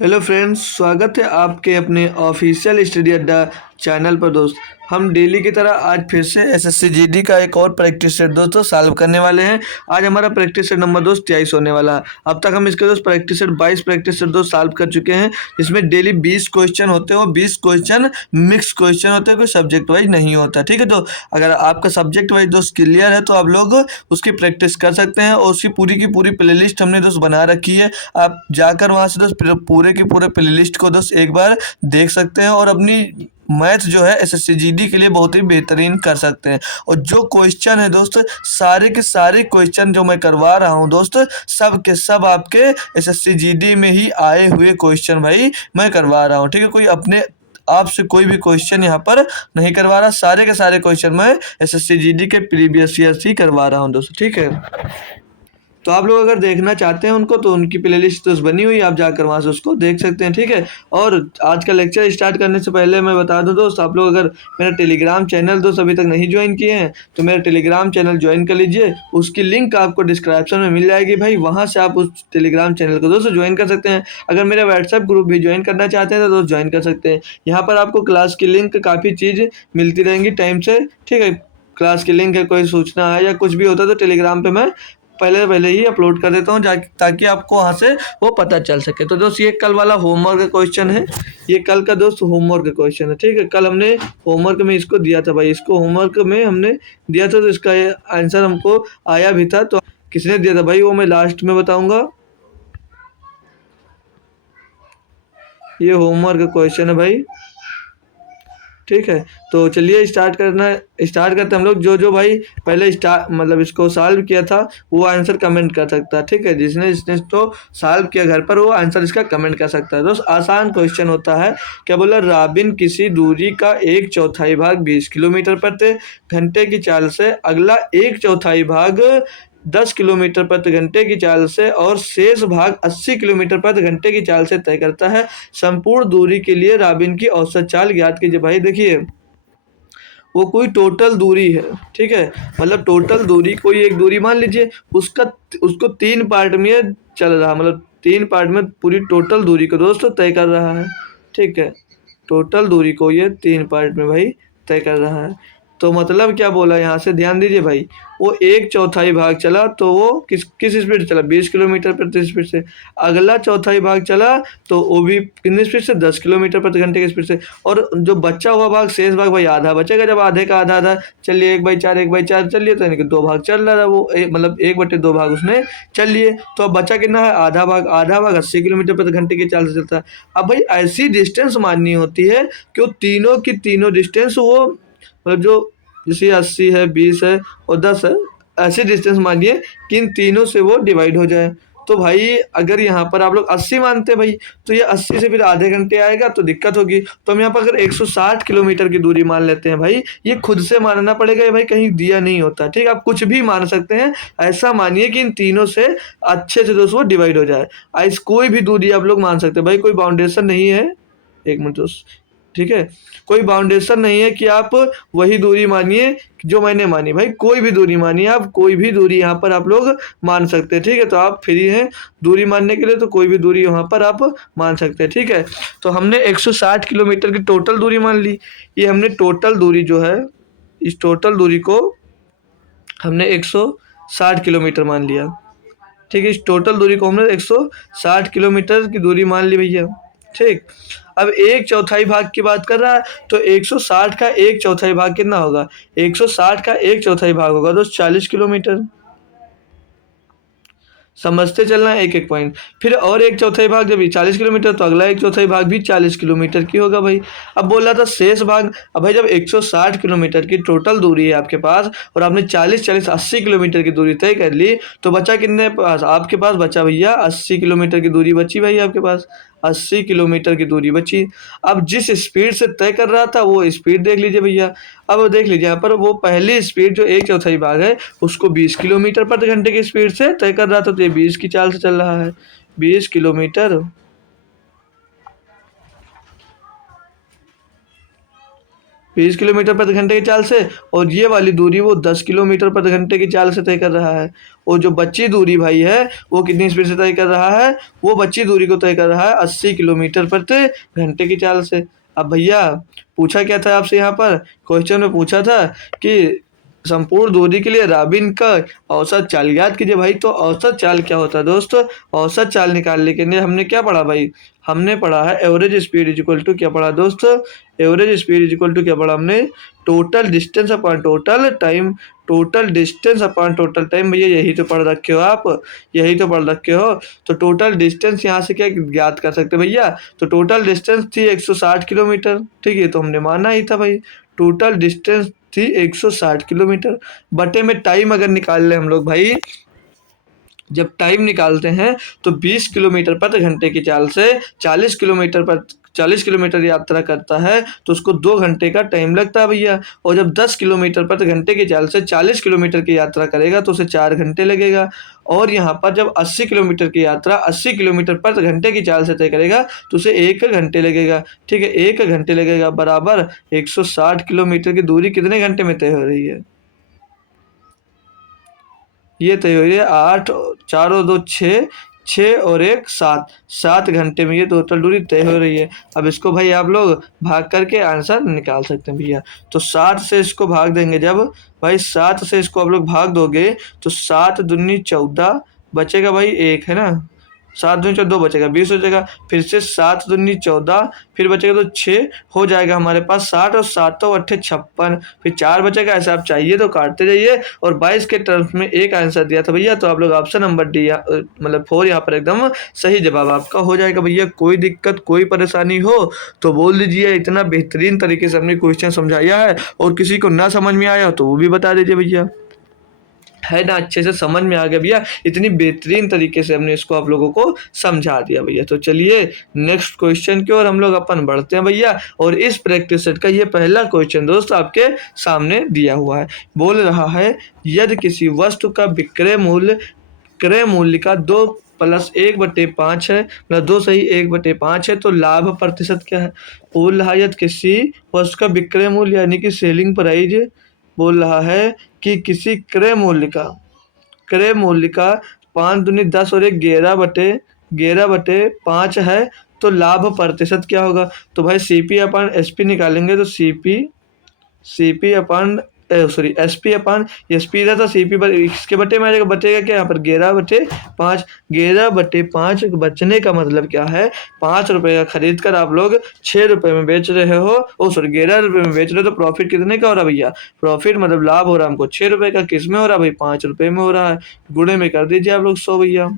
Hello friends, स्वागत है आपके अपने ऑफिशियल स्टडी अड्डा चैनल पर। दोस्त, हम डेली की तरह आज फिर से एसएससी जीडी का एक और प्रैक्टिस सेट दोस्तों सॉल्व करने वाले हैं। आज हमारा प्रैक्टिस सेट नंबर दोस्त 23 होने वाला है। अब तक हम इसके दोस्त प्रैक्टिस सेट 22 प्रैक्टिस सेट दोस्त सॉल्व कर चुके हैं, जिसमें डेली 20 क्वेश्चन होते हैं और 20 क्वेश्चन मिक्स क्वेश्चन होते हैं, कोई सब्जेक्ट वाइज नहीं होता। ठीक है, तो अगर आपका सब्जेक्ट वाइज दोस्त क्लियर है तो आप लोग उसकी प्रैक्टिस कर सकते हैं और उसकी पूरी की पूरी प्लेलिस्ट हमने दोस्त बना रखी है। आप जाकर वहाँ से दोस्त पूरे के पूरे प्लेलिस्ट को दोस्त एक बार देख सकते हैं और अपनी मैथ जो है एसएससी जीडी के लिए बहुत ही बेहतरीन कर सकते हैं। और जो क्वेश्चन है दोस्त, सारे के सारे क्वेश्चन जो मैं करवा रहा हूँ दोस्त, सब के सब आपके एसएससी जीडी में ही आए हुए क्वेश्चन भाई मैं करवा रहा हूँ। ठीक है, कोई अपने आपसे कोई भी क्वेश्चन यहाँ पर नहीं करवा रहा, सारे के सारे क्वेश्चन मैं एसएससी जीडी के प्रीवियस ईयर ही करवा रहा हूँ दोस्तों। ठीक है, तो आप लोग अगर देखना चाहते हैं उनको तो उनकी प्लेलिस्ट तो बनी हुई है, आप जाकर वहाँ से उसको देख सकते हैं। ठीक है, और आज का लेक्चर स्टार्ट करने से पहले मैं बता दूं दोस्त, आप लोग अगर मेरा टेलीग्राम चैनल दोस्त अभी तक नहीं ज्वाइन किए हैं तो मेरा टेलीग्राम चैनल ज्वाइन कर लीजिए। उसकी लिंक आपको डिस्क्रिप्शन में मिल जाएगी भाई, वहाँ से आप उस टेलीग्राम चैनल को दोस्त ज्वाइन कर सकते हैं। अगर मेरा व्हाट्सएप ग्रुप भी ज्वाइन करना चाहते हैं तो दोस्त ज्वाइन कर सकते हैं। यहाँ पर आपको क्लास की लिंक काफ़ी चीज़ मिलती रहेंगी टाइम से। ठीक है, क्लास की लिंक है, कोई सूचना है या कुछ भी होता है तो टेलीग्राम पे मैं पहले पहले ही अपलोड कर देता हूँ ताकि आपको वहाँ से वो पता चल सके। तो दोस्त ये कल वाला होमवर्क का क्वेश्चन है, ये कल का दोस्त होमवर्क का क्वेश्चन है। ठीक है, कल हमने होमवर्क में इसको दिया था भाई, इसको होमवर्क में हमने दिया था तो इसका आंसर हमको आया भी था। तो किसने दिया था भाई वो मैं लास्ट में बताऊंगा। ये होमवर्क का क्वेश्चन है भाई। ठीक है, तो चलिए स्टार्ट करते हैं हम लोग। जो जो भाई पहले स्टार्ट मतलब इसको सॉल्व किया था वो आंसर कमेंट कर सकता है। ठीक है, जिसने जिसने इसको सॉल्व किया घर पर वो आंसर इसका कमेंट कर सकता है। दोस्त आसान क्वेश्चन होता है। क्या बोला, राबिन किसी दूरी का 1/4 भाग 20 किलोमीटर प्रति घंटे की चाल से अगला 1/4 भाग 10 किलोमीटर प्रति घंटे की चाल से और शेष भाग 80 किलोमीटर प्रति घंटे की चाल से तय करता है। संपूर्ण दूरी के लिए राबिन की औसत चाल ज्ञात कीजिए। भाई देखिए, वो कोई टोटल दूरी है। ठीक है, मतलब टोटल दूरी कोई एक दूरी मान लीजिए, उसको 3 पार्ट में चल रहा, मतलब 3 पार्ट में पूरी टोटल दूरी को दोस्तों तय कर रहा है। ठीक है, टोटल दूरी को ये 3 पार्ट में भाई तय कर रहा है। तो मतलब क्या बोला यहाँ से, ध्यान दीजिए भाई, वो 1/4 भाग चला तो वो किस किस स्पीड से चला, 20 किलोमीटर प्रति स्पीड से। अगला चौथाई भाग चला तो वो भी कितनी स्पीड से, 10 किलोमीटर प्रति घंटे की स्पीड से। और जो बचा हुआ भाग, शेष भाग भाई आधा बचेगा, जब आधे का आधा आधा चलिए 1/4 चलिए तो यानी कि 2 भाग चल रहा है वो, मतलब 1/2 भाग उसने चल लिए। तो अब बचा कितना है, आधा भाग। आधा भाग 80 किलोमीटर प्रति घंटे की चाल से चलता है। अब भाई ऐसी डिस्टेंस माननी होती है कि वो तीनों की तीनों डिस्टेंस वो मतलब जो जैसे 80 है, 20 है और 10 है, ऐसी डिस्टेंस मानिए कि इन तीनों से वो डिवाइड हो जाए। तो भाई अगर यहाँ पर आप लोग 80 मानते हैं भाई, तो ये 80 से फिर आधे घंटे आएगा तो दिक्कत होगी। तो हम यहाँ पर अगर 160 किलोमीटर की दूरी मान लेते हैं भाई, ये खुद से मानना पड़ेगा, ये भाई कहीं दिया नहीं होता। ठीक है, आप कुछ भी मान सकते हैं, ऐसा मानिए कि इन तीनों से अच्छे से दोस्तों डिवाइड हो जाए। ऐसी कोई भी दूरी आप लोग मान सकते हैं भाई, कोई बाउंडेशन नहीं है। एक मिनट दोस्त, ठीक है, कोई बाउंडेशन नहीं है कि आप वही दूरी मानिए जो मैंने मानी। भाई कोई भी दूरी मानिए, आप कोई भी दूरी यहाँ पर आप लोग मान सकते हैं। ठीक है, तो आप फ्री हैं दूरी मानने के लिए, तो कोई भी दूरी यहाँ पर आप मान सकते हैं। ठीक है, तो हमने 160 किलोमीटर की टोटल दूरी मान ली। ये हमने टोटल दूरी जो है, इस टोटल दूरी को हमने 160 किलोमीटर मान लिया। ठीक है, इस टोटल दूरी को हमने 160 किलोमीटर की दूरी मान ली भैया। ठीक, अब 1/4 भाग की बात कर रहा है तो 160 का 1/4 भाग कितना होगा, 160 का 1/4 भाग होगा दोस्त 40 किलोमीटर। समझते चलना एक एक पॉइंट। फिर और 1/4 भाग जब 40 किलोमीटर तो अगला 1/4 भाग भी 40 किलोमीटर की होगा भाई। अब बोल रहा था शेष भाग। अब भाई जब 160 किलोमीटर की टोटल दूरी है आपके पास और आपने 40 80 किलोमीटर की दूरी तय कर ली, तो बचा कितने पास आपके पास, बचा भैया 80 किलोमीटर की दूरी बची भाई आपके पास, 80 किलोमीटर की दूरी बची। अब जिस स्पीड से तय कर रहा था वो स्पीड देख लीजिए भैया। अब देख लीजिए यहाँ पर वो पहली स्पीड जो 1/4 भाग है उसको 20 किलोमीटर प्रति घंटे की स्पीड से तय कर रहा था, तो ये 20 की चाल से चल रहा है। 20 किलोमीटर 20 किलोमीटर प्रति घंटे की चाल से, और ये वाली दूरी वो 10 किलोमीटर प्रति घंटे की चाल से तय कर रहा है। और जो बची दूरी भाई है वो कितनी स्पीड से तय कर रहा है, वो बची दूरी को तय कर रहा है 80 किलोमीटर प्रति घंटे की चाल से। अब भैया पूछा क्या था आपसे, यहाँ पर क्वेश्चन में पूछा था कि संपूर्ण दूरी के लिए रॉबिन का औसत चाल ज्ञात कीजिए भाई। तो औसत चाल क्या होता है दोस्तों, औसत चाल निकालने के लिए हमने क्या पढ़ा भाई, हमने पढ़ा है average speed is equal to, क्या पढ़ा दोस्तों, average speed is equal to क्या पढ़ा हमने, total distance upon total time, total distance upon total time. भैया यही तो पढ़ रखे हो आप, यही तो पढ़ रखे हो। तो टोटल डिस्टेंस यहाँ से क्या ज्ञात कर सकते भैया, तो टोटल डिस्टेंस थी 160 किलोमीटर, ठीक है, तो हमने माना ही था भाई, टोटल डिस्टेंस थी 160 किलोमीटर। बटे में टाइम अगर निकाल ले हम लोग भाई, जब टाइम निकालते हैं तो 20 किलोमीटर प्रति घंटे की चाल से 40 किलोमीटर यात्रा करता है तो उसको 2 घंटे का टाइम लगता है भैया। और जब 10 किलोमीटर प्रति घंटे की चाल से 40 किलोमीटर की यात्रा करेगा तो उसे 4 घंटे लगेगा। और यहाँ पर जब 80 किलोमीटर की यात्रा 80 किलोमीटर प्रति घंटे की चाल से तय करेगा तो उसे 1 घंटे लगेगा, ठीक है, 1 घंटे लगेगा, बराबर 160 किलोमीटर की दूरी कितने घंटे में तय हो रही है, ये तय हो रही है 8, 4 और 2 6, 6 और 1 7, 7 घंटे में ये टोटल दूरी तय हो रही है। अब इसको भाई आप लोग भाग करके आंसर निकाल सकते हैं भैया। तो 7 से इसको भाग देंगे, जब भाई 7 से इसको आप लोग भाग दोगे तो 7 दूनी 14 बचेगा भाई 1, है ना, 7 दूनी 14 बचेगा 20 हो जाएगा, फिर से 7 दूनी 14, फिर बचेगा तो 6 हो जाएगा हमारे पास 60, और 7 8 56, फिर 4 बचेगा। ऐसा आप चाहिए तो काटते जाइए। और 22 के टर्म्स में एक आंसर दिया था भैया, तो आप लोग ऑप्शन नंबर डी मतलब 4 यहाँ पर एकदम सही जवाब आपका हो जाएगा भैया। कोई दिक्कत कोई परेशानी हो तो बोल दीजिए। इतना बेहतरीन तरीके से हमने क्वेश्चन समझाया है, और किसी को ना समझ में आया तो वो भी बता दीजिए भैया, है ना, अच्छे से समझ में आ गया भैया। इतनी बेहतरीन तरीके से हमने इसको आप लोगों को समझा दिया भैया। तो चलिए नेक्स्ट क्वेश्चन की ओर हम लोग अपन बढ़ते हैं भैया। और इस प्रैक्टिस सेट का ये पहला क्वेश्चन दोस्त आपके सामने दिया हुआ है। बोल रहा है यदि किसी वस्तु का क्रय मूल्य का 2+1/5 है, मतलब 2 सही 1/5 है, तो लाभ प्रतिशत क्या है। बोल रहा है यदि किसी वस्तु का विक्रय मूल्य यानी कि सेलिंग प्राइस, बोल रहा है कि किसी क्रय मूल्य का 5 दूनी 10 और 1 11/5 है, तो लाभ प्रतिशत क्या होगा। तो भाई CP अपन SP निकालेंगे, तो CP अपन SP अपन SP था, तो CP पर इसके बटे में आ जाएगा, बचेगा क्या यहाँ पर 11/5, 11/5 बचने का मतलब क्या है, 5 रुपए का खरीद कर आप लोग 6 रुपए में बेच रहे हो, 11 रुपए में बेच रहे हो, तो प्रॉफिट कितने का हो रहा है भैया, प्रॉफिट मतलब लाभ हो रहा है हमको 6 रुपए का, किस में हो रहा है भाई 5 रुपए में हो रहा है। गुणे में कर दीजिए आप लोग 100 भैया।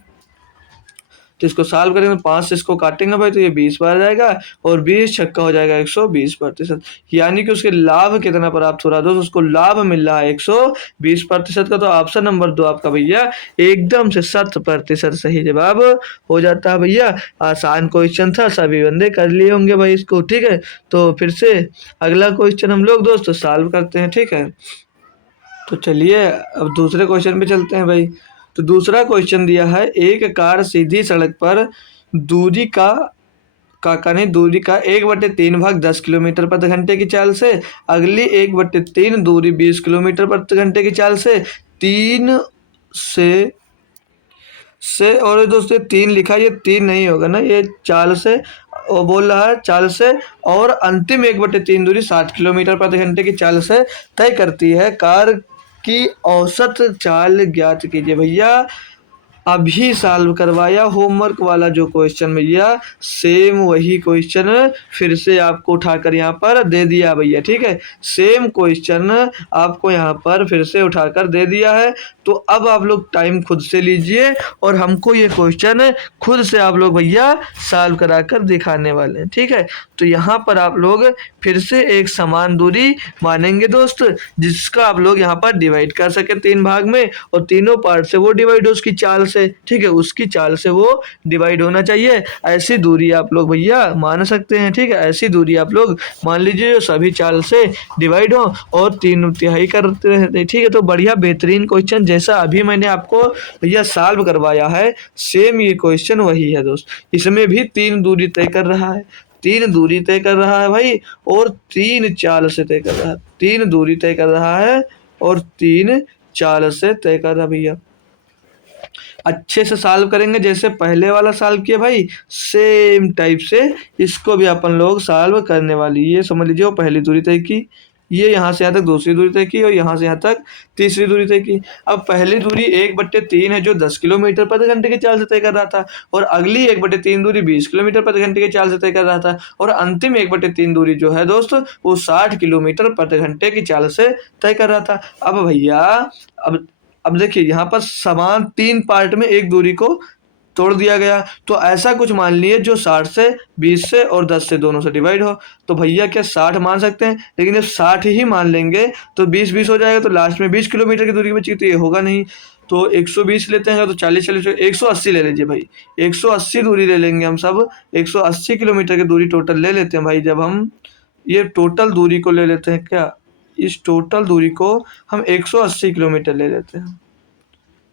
तो इसको सॉल्व करेंगे, 5 से इसको काटेंगे भाई तो ये 20 बार जाएगा, और 20 छक्का हो जाएगा 120%, यानी कि उसके लाभ कितना प्राप्त हो रहा है दोस्तों, उसको लाभ मिल रहा है 120% का। तो ऑप्शन नंबर 2 आपका भैया एकदम से 100% सही जवाब हो जाता है भैया। आसान क्वेश्चन था, सभी बंदे कर लिए होंगे भाई इसको, ठीक है। तो फिर से अगला क्वेश्चन हम लोग दोस्तों सॉल्व करते हैं, ठीक है। तो चलिए अब दूसरे क्वेश्चन पे चलते हैं भाई। तो दूसरा क्वेश्चन दिया है, एक कार सीधी सड़क पर दूरी का 1/3 भाग 10 किलोमीटर प्रति घंटे की चाल से, अगली 1/3 दूरी 20 किलोमीटर प्रति घंटे की चाल से 3 से और दोस्तों 3 लिखा, ये 3 नहीं होगा ना, ये चाल से, और बोल रहा है चाल से, और अंतिम 1/3 दूरी 60 किलोमीटर प्रति घंटे की चाल से तय करती है। कार की औसत चाल ज्ञात कीजिए भैया। अभी सॉल्व करवाया होमवर्क वाला जो क्वेश्चन भैया, सेम वही क्वेश्चन फिर से आपको उठाकर यहाँ पर दे दिया भैया, ठीक है। सेम क्वेश्चन आपको यहाँ पर फिर से उठाकर दे दिया है। तो अब आप लोग टाइम खुद से लीजिए, और हमको ये क्वेश्चन खुद से आप लोग भैया सॉल्व कराकर दिखाने वाले हैं, ठीक है। तो यहाँ पर आप लोग फिर से एक समान दूरी मानेंगे दोस्त, जिसका आप लोग यहाँ पर डिवाइड कर सके 3 भाग में, और तीनों पार्ट से वो डिवाइड हो उसकी चाल से, ठीक है, उसकी चाल से वो डिवाइड होना चाहिए। ऐसी दूरी आप लोग भैया मान सकते हैं, ठीक है। ऐसी दूरी आप लोग मान लीजिए जो सभी चाल से डिवाइड हो और 3/3 करते हैं, ठीक है। तो बढ़िया बेहतरीन क्वेश्चन जैसा अभी मैंने आपको भैया सॉल्व करवाया है, सेम ये क्वेश्चन वही है दोस्त। इसमें भी 3 दूरी तय कर रहा है, 3 दूरी तय कर रहा है भाई और 3 चाल से तय कर रहा है। 3 दूरी तय कर रहा है और 3 चाल से तय कर रहा है भैया। अच्छे से सॉल्व करेंगे जैसे पहले वाला सॉल्व किया भाई, सेम टाइप से इसको भी अपन लोग सॉल्व करने वाली। ये समझ लीजिए वो पहली दूरी तय की, ये यहाँ से यहाँ तक दूसरी दूरी तय की और यहाँ से यहाँ तक तीसरी दूरी तय की। अब पहली दूरी 1/3 है जो 10 किलोमीटर प्रति घंटे की चाल से तय कर रहा था, और अगली 1/3 दूरी 20 किलोमीटर प्रति घंटे की चाल से तय कर रहा था, और अंतिम 1/3 दूरी जो है दोस्त वो 60 किलोमीटर प्रति घंटे की चाल से तय कर रहा था। अब भैया अब देखिए यहाँ पर समान 3 पार्ट में एक दूरी को तोड़ दिया गया, तो ऐसा कुछ मान लिए जो 60 से 20 से और 10 से दोनों से डिवाइड हो। तो भैया क्या 60 मान सकते हैं, लेकिन जब 60 ही मान लेंगे तो 20-20 हो जाएगा, तो लास्ट में 20 किलोमीटर की दूरी बची, तो ये होगा नहीं। तो 120 लेते हैं तो 40-40 180 ले लीजिए भाई, 180 दूरी ले लेंगे हम सब। 180 किलोमीटर की दूरी टोटल ले लेते हैं भाई। जब हम ये टोटल दूरी को ले लेते हैं, क्या इस टोटल दूरी को हम 180 किलोमीटर ले लेते हैं,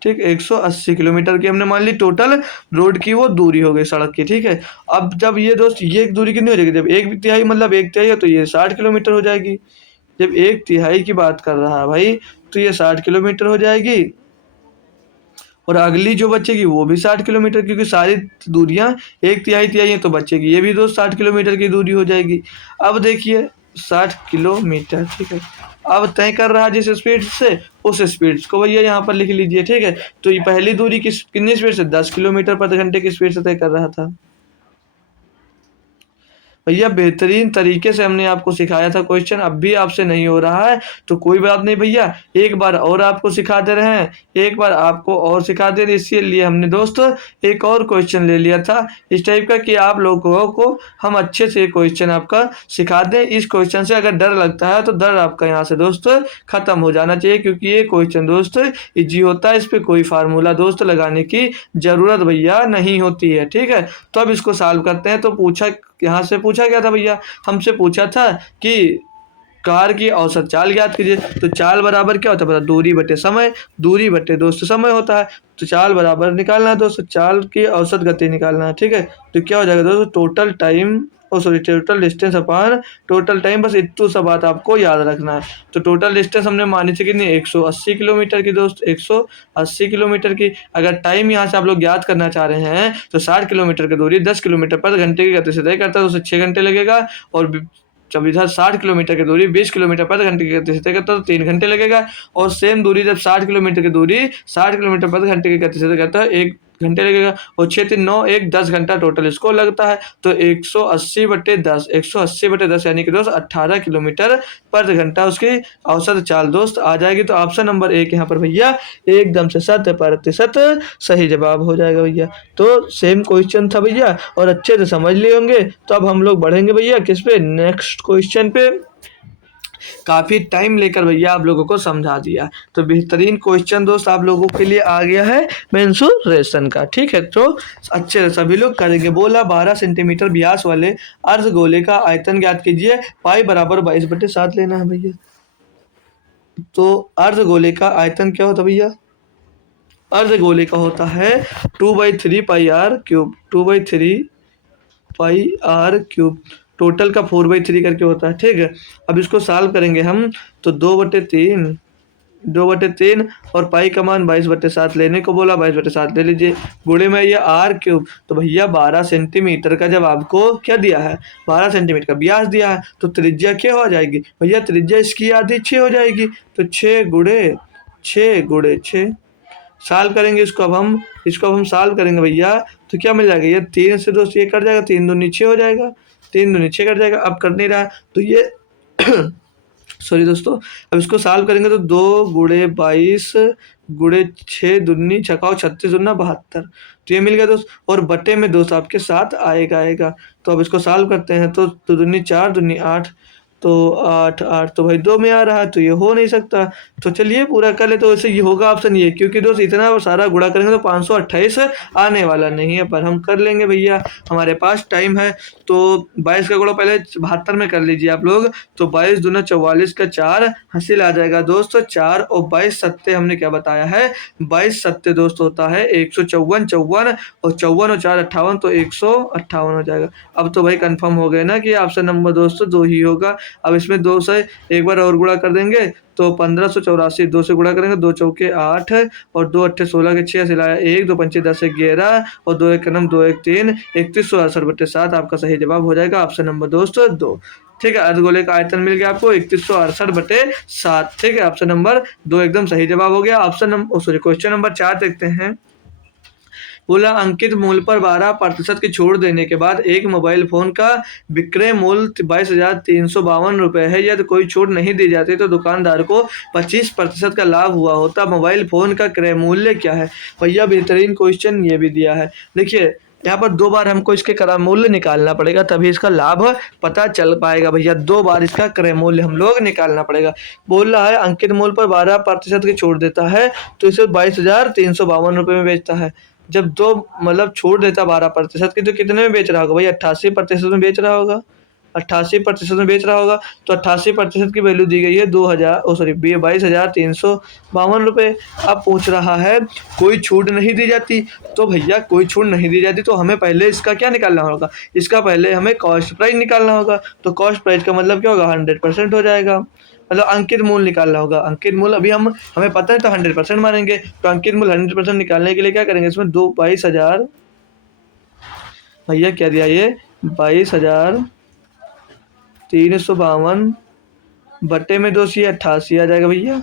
ठीक। 180 किलोमीटर की हमने मान ली टोटल रोड की वो दूरी हो गई सड़क की, ठीक है। अब जब ये दोस्त ये दूरी कितनी हो जाएगी, जब 1/3 मतलब 1/3 है तो ये 60 किलोमीटर हो जाएगी। जब 1/3 की बात कर रहा है भाई तो ये 60 किलोमीटर हो जाएगी, और अगली जो बचेगी वो भी 60 किलोमीटर, क्योंकि सारी दूरियां 1/3 हैं तो बचेगी ये भी दोस्त 60 किलोमीटर की दूरी हो जाएगी। अब देखिए 60 किलोमीटर, ठीक है। अब तय कर रहा है जिस स्पीड से, उस स्पीड को भैया यहाँ पर लिख लीजिए, ठीक है। तो ये पहली दूरी कितनी स्पीड से, 10 किलोमीटर प्रति घंटे की स्पीड से तय कर रहा था। भैया बेहतरीन तरीके से हमने आपको सिखाया था क्वेश्चन, अब भी आपसे नहीं हो रहा है तो कोई बात नहीं भैया, एक बार और आपको सिखा दे रहे हैं, एक बार आपको और सिखा दे रहे, इसीलिए हमने दोस्त एक और क्वेश्चन ले लिया था इस टाइप का कि आप लोगों को हम अच्छे से क्वेश्चन आपका सिखा दें। इस क्वेश्चन से अगर डर लगता है तो डर आपका यहाँ से दोस्त खत्म हो जाना चाहिए, क्योंकि ये क्वेश्चन दोस्त इजी होता है, इस पर कोई फार्मूला दोस्त लगाने की जरूरत भैया नहीं होती है, ठीक है। तो अब इसको सॉल्व करते हैं। तो यहाँ से पूछा गया था भैया, हमसे पूछा था कि कार की औसत चाल ज्ञात कीजिए। तो चाल बराबर क्या होता है पता, दूरी बटे समय, दूरी बटे दोस्त समय होता है। तो चाल बराबर निकालना है दोस्त, चाल की औसत गति निकालना है, ठीक है। तो क्या हो जाएगा दोस्त, total time total distance upon total time, बस इतनी सा बात आपको याद रखना है। तो टोटल डिस्टेंस हमने मानी थी कितनी, 180 किलोमीटर की दोस्त, 180 किलोमीटर की। अगर टाइम यहाँ से आप लोग याद करना चाह रहे हैं तो 60 किलोमीटर की दूरी 10 किलोमीटर पर घंटे की गति से तय करता है, तो उसे 6 घंटे लगेगा। और जब इधर 60 किलोमीटर की दूरी 20 किलोमीटर पर घंटे की गति से तय करता है तो 3 घंटे लगेगा। और सेम दूरी जब 60 किलोमीटर की दूरी 60 किलोमीटर पर घंटे की गति से तय करता है 1 घंटे लगेगा। और 6-3-9 10 घंटा टोटल इसको लगता है। तो 180/10, 180/10 यानी कि दोस्त 18 किलोमीटर पर घंटा उसकी औसत चाल दोस्त आ जाएगी। तो ऑप्शन नंबर 1 यहाँ पर भैया एकदम से 100% सही जवाब हो जाएगा भैया। तो सेम क्वेश्चन था भैया और अच्छे से समझ लिए होंगे। तो अब हम लोग बढ़ेंगे भैया किस पे, नेक्स्ट क्वेश्चन पे। काफ़ी टाइम लेकर भैया आप लोगों को समझा दिया, तो बेहतरीन क्वेश्चन दोस्त आप लोगों के लिए आ गया है मेंसुरेशन का, ठीक है। तो अच्छे से सभी लोग करेंगे। बोला 12 सेंटीमीटर व्यास वाले अर्धगोले का आयतन ज्ञात कीजिए, पाई बराबर 22/7 लेना है भैया। तो अर्धगोले का आयतन क्या होता है भैया, अर्धगोले का होता है 2/3 pi r cube, 2/3 pi r cube. Total का 4/3 करके होता है, ठीक है। अब इसको सॉल्व करेंगे हम तो 2/3 और पाई का मान 22/7 लेने को बोला, 22/7 ले लीजिए। गुणे में ये आर क्यूब, तो भैया 12 सेंटीमीटर का जब आपको क्या दिया है, 12 सेंटीमीटर का व्यास दिया है, तो त्रिज्या क्या हो जाएगी भैया, त्रिज्या इसकी आधी 6 हो जाएगी। तो 6 × 6 सॉल्व करेंगे इसको अब हम सॉल्व करेंगे भैया। तो क्या मिल जाएगा, ये 3 से दोस्त ये कट जाएगा, 3 दूनी 6 हो जाएगा, 3 दूनी 6 कट जाएगा। अब कट नहीं रहा तो ये सॉरी दोस्तों, अब इसको सॉल्व करेंगे तो 2 × 22 × 6 दूनी 6 36 दूना 72, तो ये मिल गया दोस्त। और बटे में दोस्त आपके 7 आएगा। तो अब इसको सॉल्व करते हैं तो 2 दूनी 4 दूनी 8, तो 8 8 तो भाई 2 में आ रहा है, तो ये हो नहीं सकता। तो चलिए पूरा कर ले, तो वैसे ये होगा ऑप्शन ये, क्योंकि दोस्त इतना सारा गुणा करेंगे तो 528 आने वाला नहीं है, पर हम कर लेंगे भैया, हमारे पास टाइम है। तो 22 का गुणा पहले 72 में कर लीजिए आप लोग। तो 22 दूना 44 का 4 हासिल आ जाएगा दोस्तों। 4 और 22 सत्ते हमने क्या बताया है, 22 सत्ते दोस्त होता है 154, 54 और 54 और 4 58, तो 158 हो जाएगा। अब तो भाई कंफर्म हो गए ना कि ऑप्शन नंबर दोस्तों 2 ही होगा। अब इसमें 2 से एक बार और गुणा कर देंगे, तो 1584 2 से गुणा करेंगे, 2 चौके 8 और 2 अट्ठे 16 के 6 सिलाया 1, 2 पंचे 10 11 और 2 एक नम 2 1 3, 3168/7 आपका सही जवाब हो जाएगा ऑप्शन नंबर दोस्तों 2। ठीक है, अर्धगोले का आयतन मिल गया आपको 3168/7। ठीक है, ऑप्शन नंबर 2 एकदम सही जवाब हो गया। Option number sorry question number 4 देखते हैं। बोला अंकित मूल्य पर 12% की छूट देने के बाद एक मोबाइल फोन का विक्रय मूल्य 22,352 है। यदि कोई छूट नहीं दी जाती तो दुकानदार को 25% का लाभ हुआ होता। मोबाइल फोन का क्रय मूल्य क्या है? भैया बेहतरीन क्वेश्चन ये भी दिया है। देखिए यहाँ पर 2 बार हमको इसके क्रय मूल्य निकालना पड़ेगा, तभी इसका लाभ पता चल पाएगा भैया। 2 बार इसका क्रय मूल्य हम लोग निकालना पड़ेगा। बोल रहा है अंकित मूल्य पर 12% की छूट देता है, तो इसे 22,352 में बेचता है। जब 2 मतलब छूट देता 12% की, तो कितने में बेच रहा होगा भाई? 88% में बेच रहा होगा। 88% में बेच रहा होगा, तो 88% की वैल्यू दी गई है 22,352 रुपये। अब पूछ रहा है कोई छूट नहीं दी जाती, तो भैया कोई छूट नहीं दी जाती तो हमें पहले इसका क्या निकालना होगा? इसका पहले हमें कॉस्ट प्राइस निकालना होगा। तो कॉस्ट प्राइस का मतलब क्या होगा? 100% हो जाएगा। मतलब अंकित मूल्य निकालना होगा। अंकित मूल्य अभी हमें पता है तो 100% मानेंगे। तो अंकित मूल्य 100% निकालने के लिए क्या करेंगे? इसमें 22,000 भैया क्या दिया ये 22,352 बट्टे में दोस्त ये 88 आ जाएगा भैया।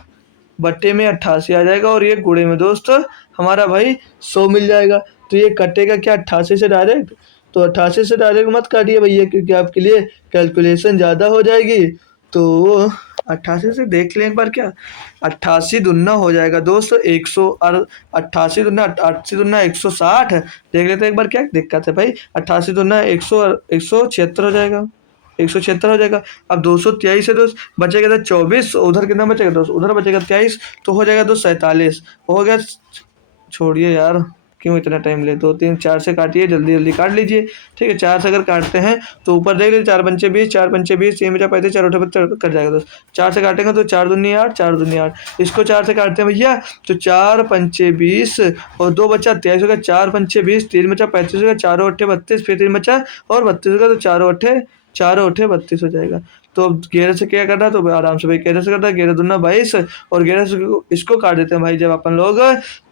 बट्टे में 88 आ जाएगा और ये गुणे में दोस्त हमारा भाई 100 मिल जाएगा। तो ये कटेगा क्या 88 से डायरेक्ट? तो 88 से डायरेक्ट मत काटिए भैया, क्योंकि आपके लिए कैलकुलेशन ज़्यादा हो जाएगी। तो 88 से देख लें एक बार क्या, 88 दुना हो जाएगा दोस्त 100 और 88 दुना 160। देख लेते हैं एक बार क्या दिक्कत है भाई। 88 दुना 176 हो जाएगा, 176 हो जाएगा। अब 223 है दोस्त, बचेगा तो 24, उधर कितना बचेगा दोस्त? उधर बचेगा 23, तो हो जाएगा दोस्त 47 हो गया। छोड़िए यार, क्यों इतना टाइम ले, 2 3 4 से काटिए, जल्दी जल्दी काट लीजिए। ठीक है, 4 से अगर काटते हैं तो ऊपर देख लीजिए 4 पंचे 20, 4 पंचे 20, 3 बचा 35, 4 उठे 72 कट जाएगा दोस्त। 4 से काटेंगे तो 4 दूनी 8, 4 दूनी 8। इसको 4 से काटते हैं भैया, तो 4 पंचे 20 और 2 बचा 23 होगा। 4 पंचे 20, 3 बचा 35 होगा, 4 अट्ठे 32, फिर 3 बचा और 32 होगा, तो 4 अट्ठे 32 हो जाएगा। तो अब 11 से क्या करना है? तो आराम से भाई 11 से करना है, 11 दूना 22 और 11 से इसको काट देते हैं भाई जब अपन लोग।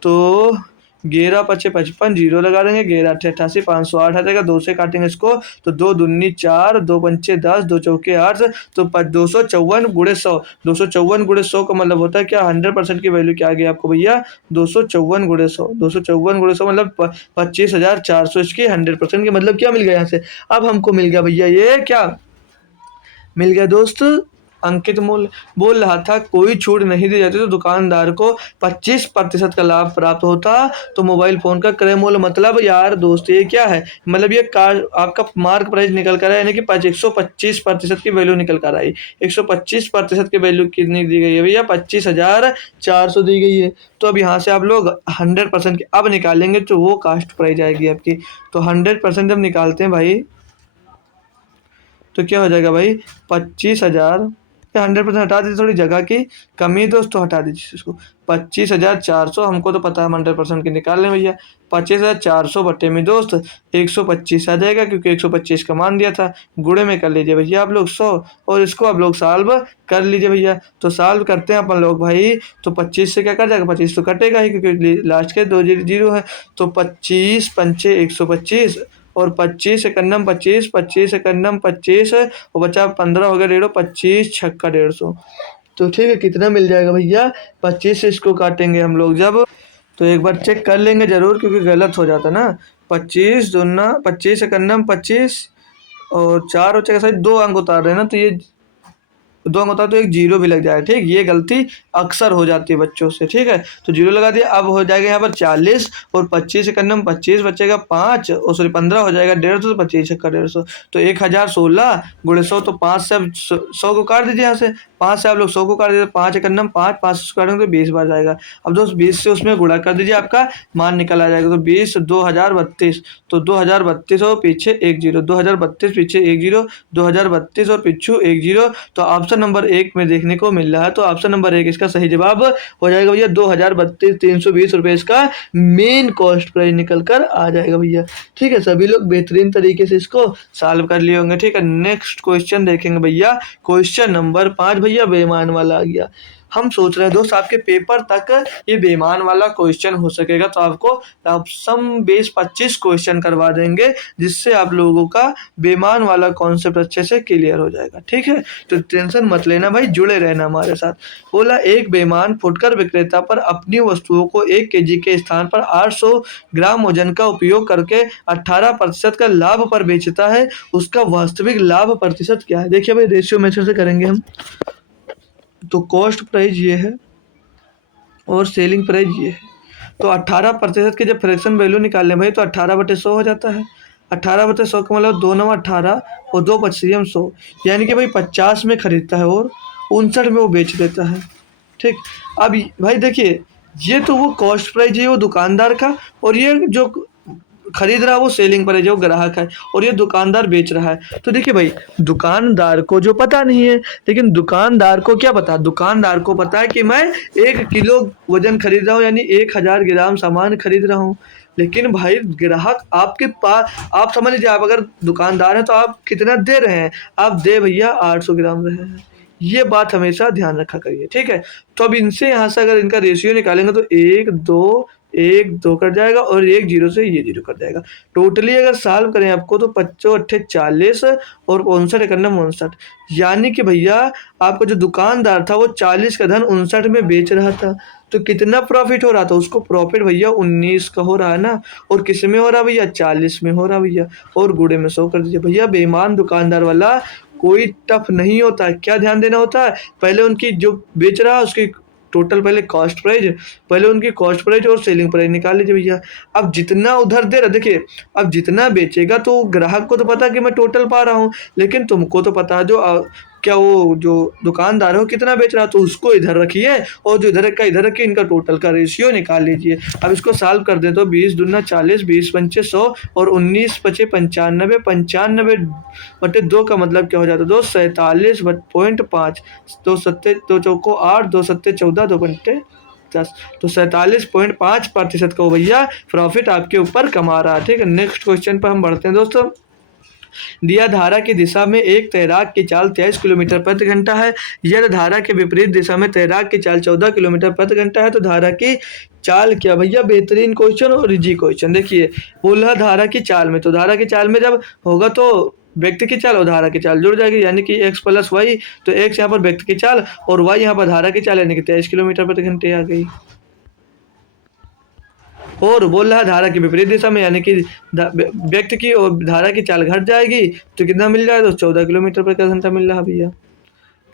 तो 11 पचे 55, जीरो लगा देंगे, 11 अट्ठे 88, 508 आ जाएगा। 2 से काटेंगे इसको, तो 2 दूनी 4, 2 पंचे 10, 2 चौके 8, तो 254 गुणे 100। 254 गुणे 100 का मतलब होता है क्या? 100% की वैल्यू क्या आ गई आपको भैया? 254 गुणे 100। 254 गुणे 100 मतलब 25,400। इसकी 100% की मतलब क्या मिल गया यहाँ से? अब हमको मिल गया भैया ये क्या मिल गया दोस्त? अंकित मूल्य। बोल रहा था कोई छूट नहीं दी जाती तो दुकानदार को 25% का लाभ प्राप्त होता। तो मोबाइल फोन का क्रय मूल्य मतलब यार दोस्त ये क्या है? मतलब ये कार आपका मार्क प्राइस निकल कर आया, यानी कि 125% की वैल्यू निकल कर आई। 125% की वैल्यू कितनी दी गई है भैया? 25,400 दी गई है। तो अब यहाँ से आप लोग 100% की अब निकालेंगे तो वो कास्ट प्राइस आएगी आपकी। तो 100% जब निकालते हैं भाई तो क्या हो जाएगा भाई? 25,000 या 100% हटा दीजिए, थोड़ी जगह की कमी है दोस्तों, हटा दीजिए इसको। 25,400 हमको तो पता है हम 100% की निकाल लें भैया। 25,400 बट्टे में दोस्त 125 आ जाएगा, क्योंकि 125 का मान दिया था। गुणे में कर लीजिए भैया आप लोग 100 और इसको आप लोग सॉल्व कर लीजिए भैया। तो सॉल्व करते हैं अपन लोग भाई, तो 25 से क्या कट जाएगा? 25 तो कटेगा ही, क्योंकि लास्ट के 2 जीरो है। तो 25 पंचे 125 और 25 एकन्नम 25, 25 एकन्नम 25 और बचा 15 हो गया 150, 25 छक्का 150। तो ठीक है, कितना मिल जाएगा भैया? 25 से इसको काटेंगे हम लोग जब, तो एक बार चेक कर लेंगे जरूर, क्योंकि गलत हो जाता ना। 25 दूना 25 एकन्नम 25 और 4 बचेगा, शायद 2 अंक उतार रहे हैं ना, तो ये दो अंक होता है तो एक जीरो भी लग जाएगा, ठीक। ये गलती अक्सर हो जाती है बच्चों से, ठीक है। तो जीरो लगा दिया। अब हो जाएगा यहाँ पर 40 और 25 के अंदर 25 बचेगा 5 और सॉरी 15 हो जाएगा 150, तो 25 का 150 तो 1016 गुणे 100, तो 5 से अब 100 को काट दीजिए यहाँ से, 5 से आप लोग 100 को काट दीजिए, 5 एक अंदर 5, 5 से काटेंगे तो 20 बार जाएगा। अब दोस्त 20 से उसमें गुणा कर दीजिए, आपका मान निकल आ जाएगा। तो 20 2032, तो 2032 और पीछे 10, 2032 पीछे 10, 2032 और पीछू 10, तो ऑप्शन नंबर 1 में देखने को मिल रहा है। तो ऑप्शन नंबर 1 इसका सही जवाब हो जाएगा भैया। 2032 320 रुपये इसका मेन कॉस्ट प्राइस निकल कर आ जाएगा भैया, ठीक है। सभी लोग बेहतरीन तरीके से इसको सॉल्व कर लिए होंगे, ठीक है। नेक्स्ट क्वेश्चन देखेंगे भैया, क्वेश्चन नंबर 5 भैया बेईमान वाला आ गया। हम सोच रहे हैं दोस्त आपके पेपर तक ये बेईमान वाला क्वेश्चन हो सकेगा, तो आपको ऑप्शन बेस 25 क्वेश्चन करवा देंगे, जिससे आप लोगों का बेईमान वाला कॉन्सेप्ट अच्छे से क्लियर हो जाएगा, ठीक है। तो टेंशन मत लेना भाई, जुड़े रहना हमारे साथ। बोला एक बेईमान फुटकर विक्रेता पर अपनी वस्तुओं को 1 केजी के स्थान पर 800 ग्राम वजन का उपयोग करके 18% का लाभ पर बेचता है, उसका वास्तविक लाभ प्रतिशत क्या है। देखिए भाई रेशियो मेथड से करेंगे हम। तो कॉस्ट प्राइस ये है और सेलिंग प्राइस ये है। तो 18% के जब फ्रैक्शन वैल्यू निकाल लें भाई, तो 18/100 हो जाता है। 18/100 का मतलब 2 9 18 और 2 25 100, यानी कि भाई 50 में खरीदता है और 59 में वो बेच देता है, ठीक। अब भाई देखिए, ये तो वो कॉस्ट प्राइस है वो दुकानदार का, और ये जो खरीद रहा है वो सेलिंग प्राइस है वो ग्राहक है, और ये दुकानदार बेच रहा है। तो देखिए भाई, दुकानदार को जो पता नहीं है, लेकिन दुकानदार को क्या पता, दुकानदार को पता है कि मैं 1 किलो वजन खरीद रहा हूँ, यानी 1000 ग्राम सामान खरीद रहा हूँ। लेकिन भाई ग्राहक आपके पास, आप समझ लीजिए, आप अगर दुकानदार हैं तो आप कितना दे रहे हैं, आप दे भैया 800 ग्राम रहे हैं। ये बात हमेशा ध्यान रखा करिए, ठीक है। तो अब इनसे यहाँ से अगर इनका रेशियो निकालेंगे तो 1 2 कट जाएगा, और 1 0 से ये 0 कट जाएगा। टोटली अगर सॉल्व करें आपको तो 25 8 40 और 59 91 59, यानी कि भैया आपका जो दुकानदार था वो 40 का धन 59 में बेच रहा था। तो कितना प्रॉफिट हो रहा था, उसको प्रॉफिट भैया 19 का हो रहा है ना, और किस में हो रहा है भैया, 40 में हो रहा है भैया, और गुणे में 100 कर दीजिए भैया। बेईमान दुकानदार वाला कोई टफ नहीं होता है। क्या ध्यान देना होता है, पहले उनकी जो बेच रहा है उसकी टोटल पहले कॉस्ट प्राइस, पहले उनकी कॉस्ट प्राइस और सेलिंग प्राइस निकाल लीजिए भैया। अब जितना उधर दे रहा, देखिए अब जितना बेचेगा तो ग्राहक को तो पता है कि मैं टोटल पा रहा हूँ, लेकिन तुमको तो पता है जो क्या वो जो दुकानदार हो कितना बेच रहा है, तो उसको इधर रखिए और जो इधर का इधर रखिए, इनका टोटल का रेशियो निकाल लीजिए। अब इसको सॉल्व कर दे तो 20 दूना 40, 20 पंचे 100 और 19 पचे 95, 95/2 का मतलब क्या हो जाता है दोस्त, 47.5, 2 सत्ते 2 चौको 8, 2 सत्ते 14, 2 पंटे 10, तो 47.5% का भैया प्रॉफिट आपके ऊपर कमा रहा है, ठीक है। नेक्स्ट क्वेश्चन पर हम बढ़ते हैं दोस्तों। दिया धारा की दिशा में एक तैराक की चाल 23 किलोमीटर प्रति घंटा है, यदि धारा के विपरीत दिशा में तैराक की चाल 14 किलोमीटर प्रति घंटा है, तो धारा की चाल क्या भैया। बेहतरीन क्वेश्चन और इजी क्वेश्चन। देखिए बोला धारा की चाल में, तो धारा की चाल में जब होगा तो व्यक्ति की चाल और धारा की चाल जुड़ जाएगी, यानी कि x + y, तो x यहाँ पर व्यक्ति की चाल और y यहाँ पर धारा की चाल, यानी कि 23 किलोमीटर प्रति घंटे आ गई। और बोल रहा है धारा की विपरीत दिशा में, यानी कि व्यक्ति की और धारा की चाल घट जाएगी, तो कितना मिल जाएगा, तो 14 किलोमीटर प्रति घंटा मिल रहा है भैया।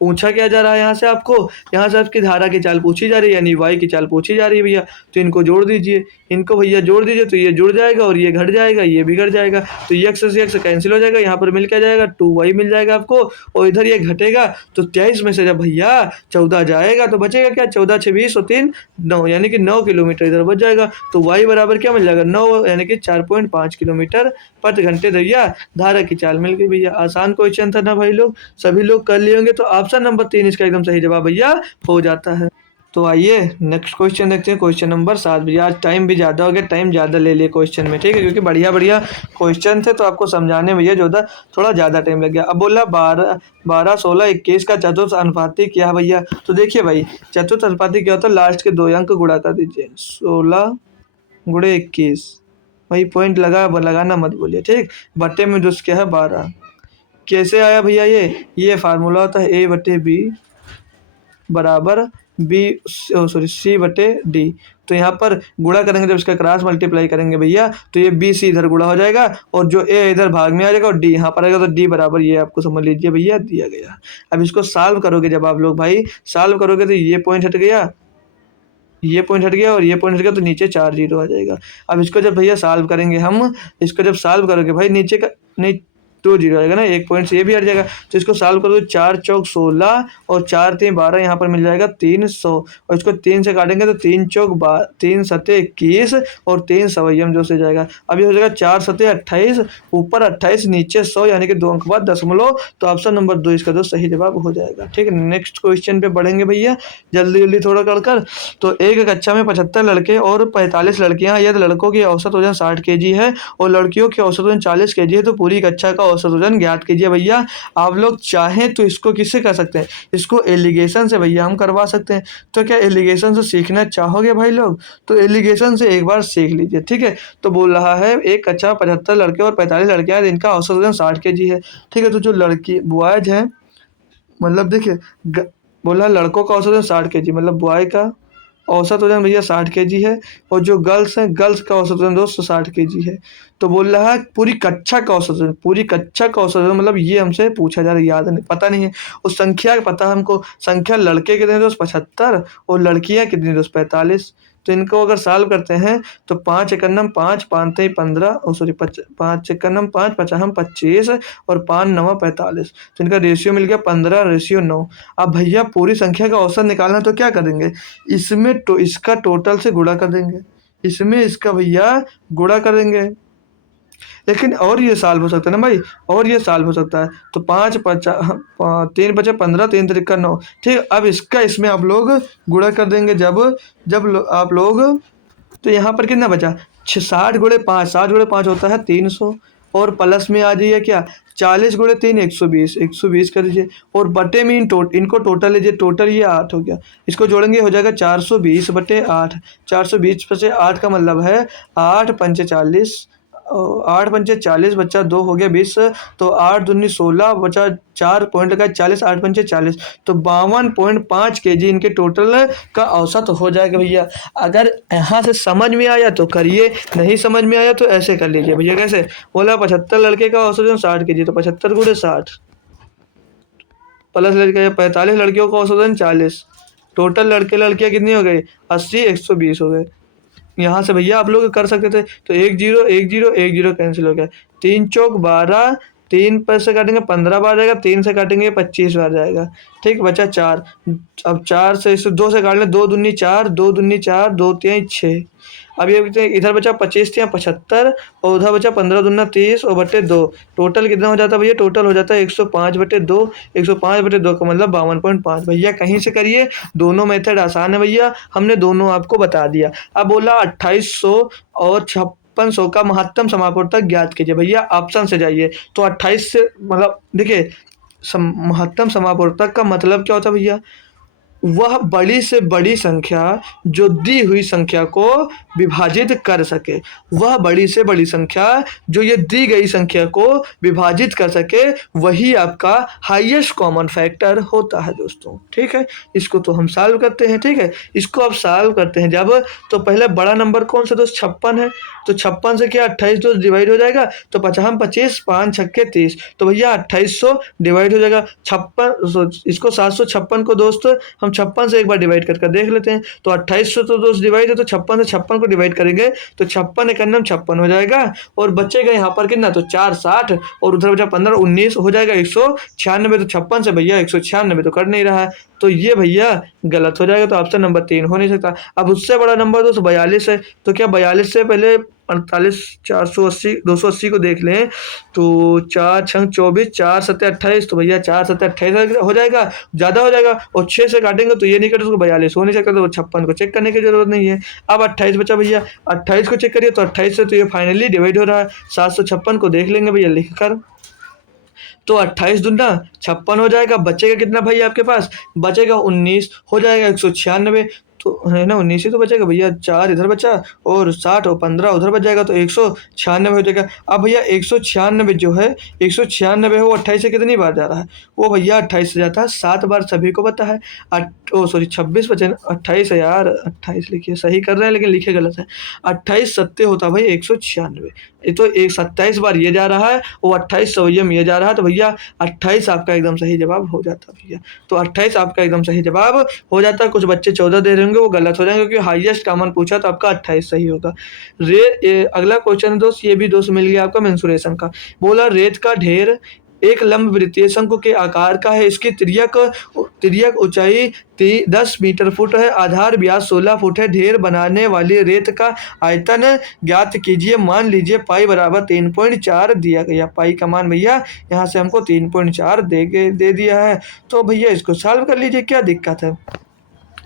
पूछा क्या जा रहा है यहाँ से आपको, यहाँ से आपकी धारा की चाल पूछी जा रही है, यानी y की चाल पूछी जा रही है भैया। तो इनको जोड़ दीजिए, इनको भैया जोड़ दीजिए, तो ये जुड़ जाएगा और ये घट जाएगा, ये भी घट जाएगा, तो ये x से x कैंसिल हो जाएगा, यहाँ पर मिल क्या जाएगा 2y मिल जाएगा आपको, और इधर ये घटेगा तो 23 में से जब भैया 14 जाएगा तो बचेगा क्या, 14 6 20 और 3 9, यानी कि 9 किलोमीटर इधर बच जाएगा। तो y बराबर क्या मिल जाएगा 9, यानी कि 4.5 किलोमीटर प्रति घंटे भैया धारा की चाल मिल गई भैया। आसान क्वेश्चन था ना भाई लोग, सभी लोग कर लिए होंगे। तो ऑप्शन नंबर 3 इसका एकदम सही जवाब भैया हो जाता है। तो आइए नेक्स्ट क्वेश्चन देखते हैं, क्वेश्चन नंबर 7 भैया। आज टाइम भी ज़्यादा हो गया, टाइम ज़्यादा ले लिए क्वेश्चन में, ठीक है, क्योंकि बढ़िया बढ़िया क्वेश्चन थे तो आपको समझाने भैया जो था थोड़ा ज़्यादा टाइम लग गया। अब बोला 12 16 21 का चतुर्थ अनुपाती क्या है भैया। तो देखिए भाई चतुर्थ अनुपाती क्या होता है, लास्ट के 2 अंक गुणा कर दीजिए, 16 गुणे 21, वही पॉइंट लगाना मत बोलिए, ठीक। बट्टे में जो क्या है 12, कैसे आया भैया, ये फार्मूला होता है A/B बराबर C/D। तो यहाँ पर गुणा करेंगे, जब इसका क्रॉस मल्टीप्लाई करेंगे भैया तो ये बी सी इधर गुणा हो जाएगा और जो ए इधर भाग में आ जाएगा और डी यहाँ पर आएगा, तो डी बराबर ये आपको समझ लीजिए भैया दिया गया। अब इसको सॉल्व करोगे, जब आप लोग भाई सॉल्व करोगे तो ये पॉइंट हट गया, ये पॉइंट हट गया और ये पॉइंट हट गया, तो नीचे 4 जीरो आ जाएगा। अब इसको जब भैया सॉल्व करेंगे हम, इसको जब सॉल्व करोगे भाई नीचे का नहीं 2 जीरो आएगा ना, एक पॉइंट से ये भी हट जाएगा। तो इसको सॉल्व करोगे 4 चौक 16 और 4 3 12, यहाँ पर मिल जाएगा 300 और इसको 3 से काटेंगे तो 3 चौक 3 सते 21 और 3 सवयम जो से जाएगा। अब ये हो जाएगा 4 सते 28, ऊपर 28 नीचे 100 यानी कि 2 अंक बाद दशमलव। तो ऑप्शन नंबर 2 इसका जो सही जवाब हो जाएगा। ठीक है, नेक्स्ट क्वेश्चन पे बढ़ेंगे भैया जल्दी जल्दी थोड़ा कर। तो एक कक्षा में 75 लड़के और 45 लड़कियां, यदि लड़कों की औसत वजन 60 केजी है और लड़कियों की औसत वजन 40 केजी है तो पूरी कक्षा का औसत वजन ज्ञात कीजिए। भैया आप लोग चाहें तो इसको किससे कर सकते हैं, इसको एलिगेशन से भैया हम करवा सकते हैं। तो क्या एलिगेशन से सीखना चाहोगे भाई लोग, तो एलिगेशन से एक बार सीख लीजिए। ठीक है, तो बोल रहा है एक कक्षा 75 लड़के और 45 लड़कियां, इनका औसत वजन 60 केजी है। ठीक है, तो जो लड़की बॉयज हैं, मतलब देखिए बोला लड़कों का औसत वजन 60 केजी, मतलब बॉय का औसत वजन भैया 60 केजी है और जो गर्ल्स हैं गर्ल्स का औसत वजन दोस्तों 60 केजी है। तो बोल रहा है पूरी कक्षा का औसत वजन, पूरी कक्षा का औसत वजन, मतलब ये हमसे पूछा जा रहा है, याद नहीं पता नहीं है। उस संख्या का पता हमको, संख्या लड़के कितने दोस्त 75 और लड़कियां कितनी दोस्त 45। तो इनको अगर सॉल्व करते हैं तो 5 एकन्नम 5 5 15 सॉरी 5 एकन्नम 5 पचाहम 25 और 5 9 45। तो इनका रेशियो मिल गया 15:9। अब भैया पूरी संख्या का औसत निकालना तो क्या करेंगे, इसमें तो इसका टोटल से गुणा कर देंगे, इसमें इसका भैया गुणा करेंगे। लेकिन और ये सॉल्व हो सकता है ना भाई, और ये सॉल्व हो सकता है। तो 5 3 बचे 15 3 3 9। ठीक, अब इसका इसमें आप लोग गुणा कर देंगे जब आप लोग, तो यहाँ पर कितना बचा 60 गुणे 5, 60 गुणे 5 होता है 300 और प्लस में आ जाइए क्या 40 गुणे 3 120, 120 कर दीजिए और बटे में इनको टोटल लीजिए, टोटल ये 8 हो गया, इसको जोड़ेंगे हो जाएगा 420/8। 420 में से 8 का मतलब है 8 पंचे 40, 8 पंचे 40 बच्चा 2 हो गया 20, तो 8 दूनी 16 बचा 4 पॉइंट लगा 40, 8 पंचे 40, तो 52.5 केजी इनके टोटल का औसत हो जाएगा भैया। अगर यहाँ से समझ में आया तो करिए, नहीं समझ में आया तो ऐसे कर लीजिए भैया। कैसे बोला 75 लड़के का औसत 60 केजी, तो 75 गुणे 60 प्लस लड़के 45 लड़कियों का औसत 40, टोटल लड़के लड़कियाँ कितनी हो गई 80, 120 हो गए। यहाँ से भैया आप लोग कर सकते थे, तो 1 0 1 0 1 0 कैंसिल हो गया, 3 चौक 12, 3 पर से काटेंगे 15 बार जाएगा, 3 से काटेंगे 25 बार जाएगा। ठीक, बचा 4। अब 4 से इसे 2 से काट लें, 2 दूनी 4, 2 दूनी 4, 2 3 6। अब ये इधर बचा 25 या 75 और उधर बचा 15 दूना 30 और बटे 2। टोटल कितना हो जाता है भैया, टोटल हो जाता है 105/2, 105/2 का मतलब 52.5। भैया कहीं से करिए, दोनों मेथड आसान है भैया, हमने दोनों आपको बता दिया। अब बोला 2800 और 5600 का महत्तम समापवर्तक ज्ञात कीजिए। भैया ऑप्शन से जाइए, तो 28 से मतलब देखिए महत्तम समापवर्तक का मतलब क्या होता है भैया, वह बड़ी से बड़ी संख्या जो दी हुई संख्या को विभाजित कर सके, वह बड़ी से बड़ी संख्या जो ये दी गई संख्या को विभाजित कर सके, वही आपका हाईएस्ट कॉमन फैक्टर होता है दोस्तों। ठीक है, इसको तो हम सॉल्व करते हैं। ठीक है, इसको आप सॉल्व करते हैं जब, तो पहले बड़ा नंबर कौन सा दोस्त 56 है, तो 56 से क्या 28 दोस्त डिवाइड हो जाएगा, तो 55 25 5 छक्के 30, तो भैया 2800 डिवाइड हो जाएगा 56, इसको 756 को दोस्त हम 56 से एक बार डिवाइड करके देख लेते हैं। तो 2800 तो दोस्त डिवाइड है, तो 56 से 56 को डिवाइड करेंगे तो 56 एकन्नम 56 हो जाएगा और बचेगा यहाँ पर कितना, तो 4 60 और उधर बचा 15 19 हो जाएगा 196। तो 56 से भैया 196 तो कर नहीं रहा है, तो ये भैया गलत हो जाएगा, तो ऑप्शन नंबर 3 हो नहीं सकता। अब उससे बड़ा नंबर दोस्त 42 है, तो क्या 42 से पहले 48 480 280 को देख लें, तो 4 छंग 24 4 7 28, तो भैया 4 7 28 हो जाएगा, ज़्यादा हो जाएगा और 6 से काटेंगे तो ये नहीं कटे, उसको 42 हो नहीं सकता, तो 56 को चेक करने की जरूरत नहीं है। अब 28 बचा भैया, 28 को चेक करिए, तो 28 से तो ये फाइनली डिवाइड हो रहा है। 756 को देख लेंगे भैया लिख कर, तो 28 दूना 56 हो जाएगा, बचेगा कितना भाई आपके पास, बचेगा 19 हो जाएगा 196। तो है ना 19 ही तो बचेगा भैया, 4 इधर बचा और 60 और 15 उधर बच जाएगा तो 196 हो जाएगा। अब भैया 196 जो है 196 है वो 28 से कितनी बार जा रहा है, वो भैया 28 से जाता है 7 बार, सभी को पता है। ओ सॉरी 26 बचे ना, 28 है यार, 28 लिखिए, सही कर रहे हैं लेकिन लिखे गलत है। 28 सत्ते होता है भाई 196, ये तो एक 27 बार ये जा रहा है, वो 28 सवैये में ये जा रहा है, तो भैया 28 आपका एकदम सही जवाब हो जाता है भैया। तो 28 आपका एकदम सही जवाब हो जाता है। कुछ बच्चे 14 दे रहे होंगे वो गलत हो जाएंगे क्योंकि हाईएस्ट कॉमन पूछा तो आपका 28 सही होगा। अगला क्वेश्चन है दोस्त, ये भी दोस्त मिल गया आपका मेंसुरेशन का। बोला रेत का ढेर एक लंब वृत्तीय शंकु के आकार का है, इसकी तिर्यक ऊंचाई 10 मीटर फुट है, आधार व्यास 16 फुट है, ढेर बनाने वाली रेत का आयतन ज्ञात कीजिए। मान लीजिए पाई बराबर 3.4 दिया गया, पाई का मान भैया यहाँ से हमको 3.4 दे दिया है, तो भैया इसको सॉल्व कर लीजिए, क्या दिक्कत है।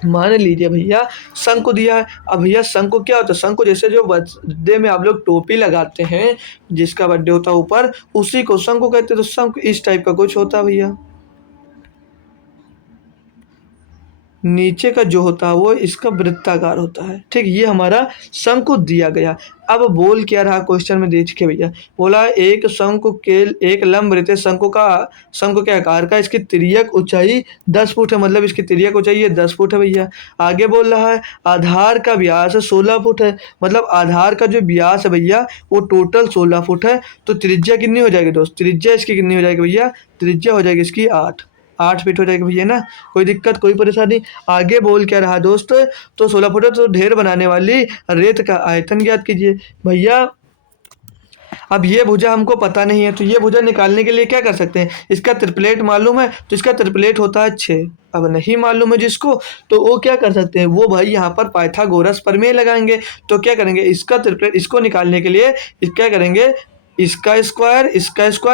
मान लीजिए भैया शंकु दिया है, अब भैया शंकु क्या होता है, शंकु जैसे जो बर्थडे में आप लोग टोपी लगाते हैं, जिसका बर्थडे होता है ऊपर, उसी को शंकु कहते हैं। तो शंकु इस टाइप का कुछ होता है भैया, नीचे का जो होता है वो इसका वृत्ताकार होता है, ठीक। ये हमारा शंकु दिया गया। अब बोल क्या रहा क्वेश्चन में देखिए भैया, बोला एक शंकु के एक लंब वृत्तीय शंकु के आकार का, इसकी तिर्यक ऊंचाई 10 फुट है, मतलब इसकी तिर्यक ऊंचाई ये 10 फुट है भैया। आगे बोल रहा है आधार का व्यास 16 फुट है, मतलब आधार का जो व्यास है भैया वो टोटल 16 फुट है। तो त्रिज्या कितनी हो जाएगी दोस्त, त्रिज्या इसकी कितनी हो जाएगी भैया, त्रिज्या हो जाएगी इसकी 8 फीट हो जाएगी भैया ना, कोई दिक्कत कोई परेशानी। आगे बोल क्या रहा दोस्त, तो 16 फुट है, तो ढेर बनाने वाली रेत का आयतन ज्ञात कीजिए भैया। अब ये भुजा हमको पता नहीं है, तो ये भुजा निकालने के लिए क्या कर सकते हैं, इसका त्रिप्लेट मालूम है तो इसका त्रिप्लेट होता है 6। अब नहीं मालूम है जिसको, तो वो क्या कर सकते हैं, वो भाई यहाँ पर पाइथागोरस प्रमेय लगाएंगे। तो क्या करेंगे, इसका त्रिप्लेट इसको निकालने के लिए क्या करेंगे, इसका स्क्वायर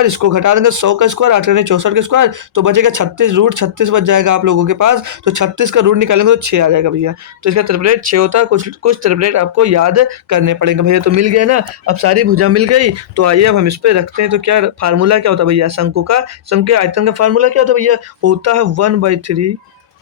इसको घटा देंगे, 100 का स्क्वायर 8 64 का स्क्वायर, तो बचेगा 36, रूट 36 बच जाएगा आप लोगों के पास। तो 36 का रूट निकालेंगे तो 6 आ जाएगा भैया। तो इसका त्रिप्लेट 6 होता है, कुछ त्रिप्लेट आपको याद करने पड़ेंगे भैया। तो मिल गया ना, अब सारी भुजा मिल गई। तो आइए अब हम इस पर रखते हैं। तो क्या फार्मूला क्या होता है भैया, शंकु के आयतन का फार्मूला क्या होता है भैया, होता है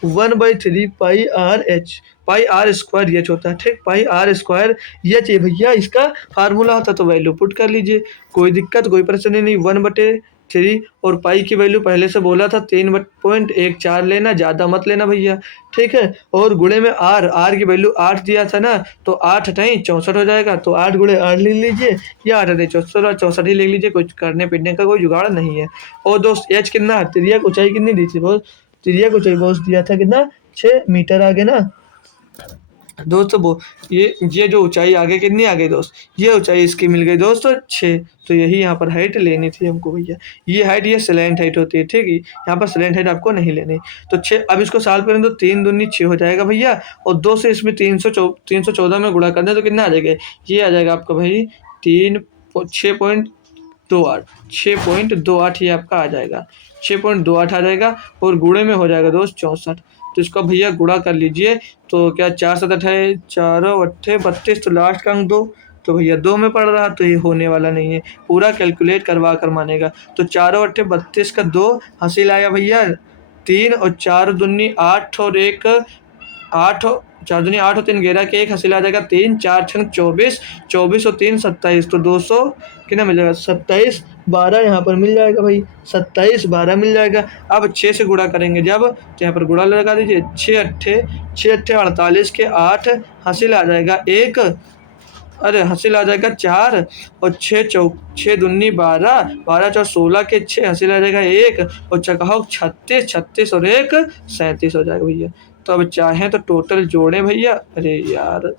1/3 pi r h, pi r square h होता है, ठीक। पाई आर स्क्वायर एच ये भैया इसका फार्मूला होता है। तो वैल्यू पुट कर लीजिए, कोई दिक्कत कोई परेशानी नहीं। 1/3 और पाई की वैल्यू पहले से बोला था 3.14 लेना, ज़्यादा मत लेना भैया, ठीक है। और गुणे में आर की वैल्यू 8 दिया था ना, तो 8 नहीं 64 हो जाएगा। तो 8 गुणे 8 ले लीजिए, या 8 नहीं 64 ही ले लीजिए, कुछ करने पिटने का कोई जुगाड़ नहीं है। और दोस्त एच कितना, तिर्यक ऊंचाई कितनी दी थी बहुत, तिर्यक ऊंचाई बहुत दिया था कितना, 6 मीटर आगे ना दोस्त। वो ये जो ऊंचाई आगे कितनी आ गई दोस्त, ये ऊंचाई इसकी मिल गई दोस्त 6। तो यही यहाँ पर हाइट लेनी थी हमको भैया, ये हाइट ये स्लैंट हाइट होती है, ठीक है। यहाँ पर स्लैंट हाइट आपको नहीं लेनी। तो 6, अब इसको सॉल्व करें तो 3 दूनी 6 हो जाएगा भैया, और 2 से इसमें 314 में गुणा कर दें तो कितना आ जाएगा, ये आ जाएगा आपका भाई 6.28 ये आपका आ जाएगा, 6.28 आ जाएगा। और गुणे में हो जाएगा दोस्त 64। तो इसका भैया गुणा कर लीजिए, तो क्या 4 7 है 4 8 32, तो लास्ट का अंक 2, तो भैया 2 में पड़ रहा, तो ये होने वाला नहीं है, पूरा कैलकुलेट करवा कर मानेगा। तो 4 8 32 का 2 हासिल आया भैया 3, और 4 दूनी 8 और 1 8, 4 दूनी 8 और 3 11 के 1 हासिल आ जाएगा 3, 4 6 24, 24 और 3 27, तो 200 कितना मिल जाएगा 27, 12 यहाँ पर मिल जाएगा भाई, 27 12 मिल जाएगा। अब 6 से गुणा करेंगे जब, तो यहाँ पर गुणा लगा दीजिए, 6 अट्ठे 48 के 8 हासिल आ जाएगा 1, अरे हासिल आ जाएगा 4, और 6 दूनी 12, 12 4 16 के 6 हासिल आ जाएगा 1, और चौका 36 और 1 37 हो जाएगा भैया। तो अब चाहें तो टोटल जोड़ें भैया, अरे यार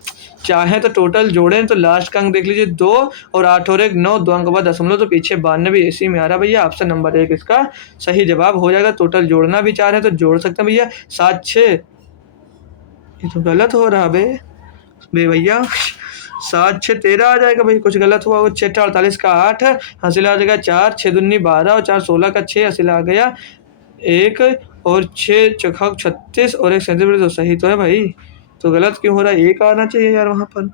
चाहें तो टोटल जोड़ें, तो लास्ट का अंक देख लीजिए 2, और 8 और 1 9, 2 अंक बाद दशमलव, तो पीछे 92 इसी में आ रहा भैया। ऑप्शन नंबर 1 इसका सही जवाब हो जाएगा। टोटल जोड़ना भी चाह रहे हैं तो जोड़ सकते हैं भैया, 7 6, ये तो गलत हो रहा बे भैया, 7 6 13 आ जाएगा भाई, कुछ गलत हुआ। 6 48 का 8 हासिल आ जाएगा 4, 6 दूनी 12 और 4 16 का 6 हासिल आ गया 1, और 6 चौका 36 और 1 37, तो सही तो है भाई, तो गलत क्यों हो रहा है, 1 आना चाहिए यार वहाँ पर।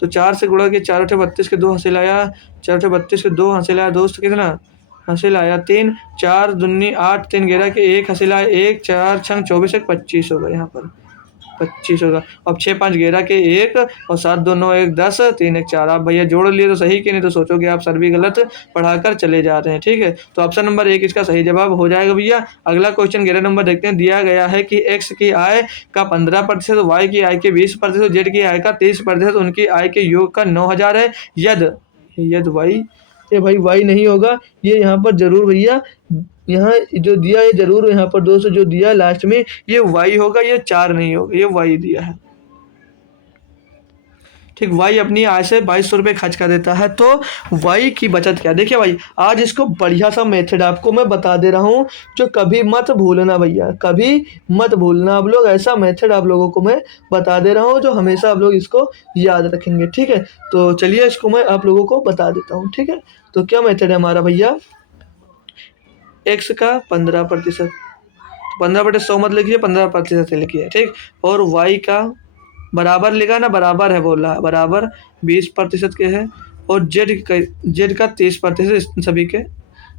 तो 4 से गुणा के 4 8 32 के 2 हासिल आया, 4 8 32 के 2 हासिल आया दोस्त, कितना हासिल आया 3, 4 दूनी 8 3 11 के 1 हासिल आया 1, 4 6 24 1 25 होगा यहाँ पर। 25 होगा। अब 6 5 11 के 1 और 7 2 9 1 10 3 1 4। आप भैया जोड़ लिए तो सही कि नहीं तो सोचोगे आप सर भी गलत पढ़ाकर चले जा रहे हैं। ठीक है, तो ऑप्शन नंबर 1 इसका सही जवाब हो जाएगा भैया। अगला क्वेश्चन 11 नंबर देखते हैं। दिया गया है कि एक्स की आय का 15%, वाई की आय के 20%, जेड की आय का 30%, उनकी आय के योग का 9000 है। यद वाई, ये भाई वाई नहीं होगा, ये यहाँ पर जरूर भैया, यहाँ जो दिया है जरूर यहाँ पर दोस्तों जो दिया लास्ट में ये वाई होगा, ये 4 नहीं होगा, ये वाई दिया है। ठीक, वाई अपनी आय से 2200 रुपये खर्च कर देता है। तो वाई की बचत क्या, देखिए भाई आज इसको बढ़िया सा मेथड आपको मैं बता दे रहा हूँ जो कभी मत भूलना भैया, कभी मत भूलना आप लोग। ऐसा मेथड आप लोगों को मैं बता दे रहा हूँ जो हमेशा आप लोग इसको याद रखेंगे। ठीक है, तो चलिए इसको मैं आप लोगों को बता देता हूँ। ठीक है, तो क्या मेथड है हमारा भैया, एक्स का 15%, 15/100 मत लिखिए, 15% से लिखिए। ठीक, और वाई का बराबर लिखा ना, बराबर है बोल रहा है, बराबर 20% के है। और जेड का 30%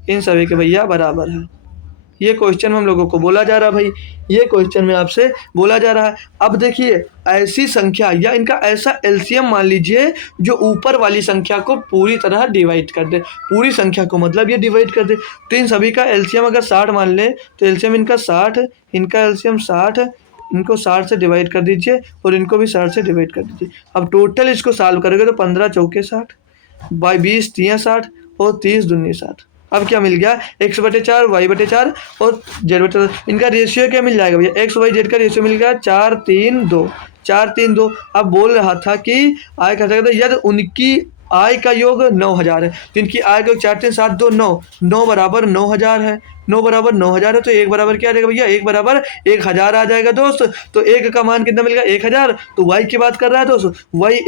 इन सभी के भैया बराबर है। ये क्वेश्चन में हम लोगों को बोला जा रहा है भाई, ये क्वेश्चन में आपसे बोला जा रहा है। अब देखिए ऐसी संख्या या इनका ऐसा एलसीएम मान लीजिए जो ऊपर वाली संख्या को पूरी तरह डिवाइड कर दे, पूरी संख्या को मतलब ये डिवाइड कर दे। तो इन सभी का एलसीएम अगर 60 मान ले तो एलसीएम इनका 60, इनका एलसीएम 60, इनको 60 से डिवाइड कर दीजिए और इनको भी 60 से डिवाइड कर दीजिए। अब टोटल इसको सॉल्व करोगे तो 15 चौके 60, बाई 20 तियाँ 60 और 30 दूनी 60। अब क्या मिल गया, x/4 y/4 और z/4। इनका रेशियो क्या मिल जाएगा भैया, एक्स वाई जेड का रेशियो मिल गया 4-3-2, 4-3-2। अब बोल रहा था कि आय का था यदि उनकी आय का योग 9000 है, तो इनकी आय का 4-3-7-2 9, 9 बराबर 9000 है, 9 बराबर 9000 है। तो 1 बराबर क्या आ जाएगा भैया, 1 बराबर 1000 आ जाएगा दोस्त। तो 1 का मान कितना मिलेगा, 1000। तो वाई की बात कर रहा है दोस्त, वाई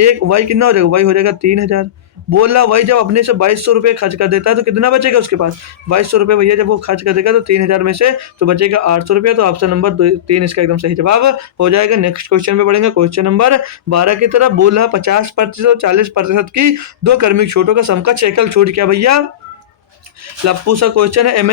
कितना हो जाएगा, वाई हो जाएगा 3000। बोल रहा वही जब अपने से 2200 रुपये खर्च कर देता है तो कितना बचेगा उसके पास, 2200 रुपये भैया जब वो खर्च कर देगा तो 3000 में से तो बचेगा 800 रुपये। तो ऑप्शन नंबर 3 इसका एकदम सही जवाब हो जाएगा। नेक्स्ट क्वेश्चन पे बढ़ेंगे, क्वेश्चन नंबर 12 की तरफ। बोल रहा 50% और 40% की दो क्रमिक छूटों का सम का एकल छूट क्या भैया, लप्पू सा क्वेश्चन है। एम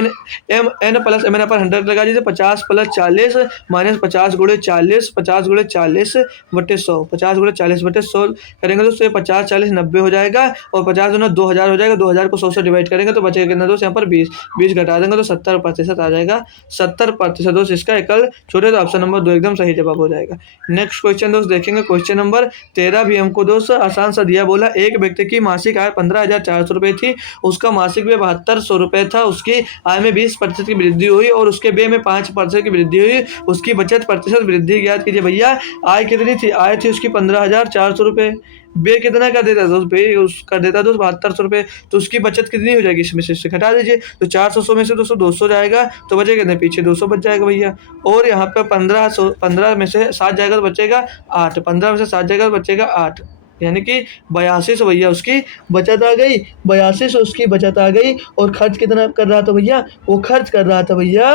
प्लस एम एन पर 100 लगा दीजिए, 50 + 40 माइनस 50 × 40, 50 × 40 बटे 100, 50 × 40 बटे 100 करेंगे दोस्तों, 50 40 90 हो जाएगा और 50 दूना 2000 हो जाएगा। 2000 को 100 से डिवाइड करेंगे तो बचेगा कितना दोस्त, यहाँ पर 20, 20 घटा देंगे तो 70% आ जाएगा। 70% दोस्त इसका एकल छोटे, तो ऑप्शन नंबर 2 एकदम सही जवाब हो जाएगा। नेक्स्ट क्वेश्चन दोस्त देखेंगे, क्वेश्चन नंबर 13 भी हमको दोस्त आसान सा दिया। बोला एक व्यक्ति की मासिक आय 15,400 रुपये थी, उसका मासिक व्यय 7200 रुपये था, उसकी आय में 20% की वृद्धि हुई और उसके व्यय में 5% की वृद्धि हुई, उसकी बचत प्रतिशत वृद्धि ज्ञात कीजिए। भैया आय कितनी थी, आय थी उसकी 15,400 रुपये, व्यय कितना कर देता दोस्त, व्यय कर देता दोस्त 7200 रुपये, तो उसकी बचत कितनी हो जाएगी, इसमें से घटा दीजिए तो 400 में से दोस्तों 200 जाएगा तो बचेगा कितने, पीछे 200 बच जाएगा भैया। और यहाँ पे 15 में से 7 जाएगा तो बचेगा 8, 15 में से 7 जाएगा तो बचेगा 8, यानी कि 8200 भैया उसकी बचत आ गई, 8200 उसकी बचत आ गई। और खर्च कितना कर रहा था भैया, वो खर्च कर रहा था भैया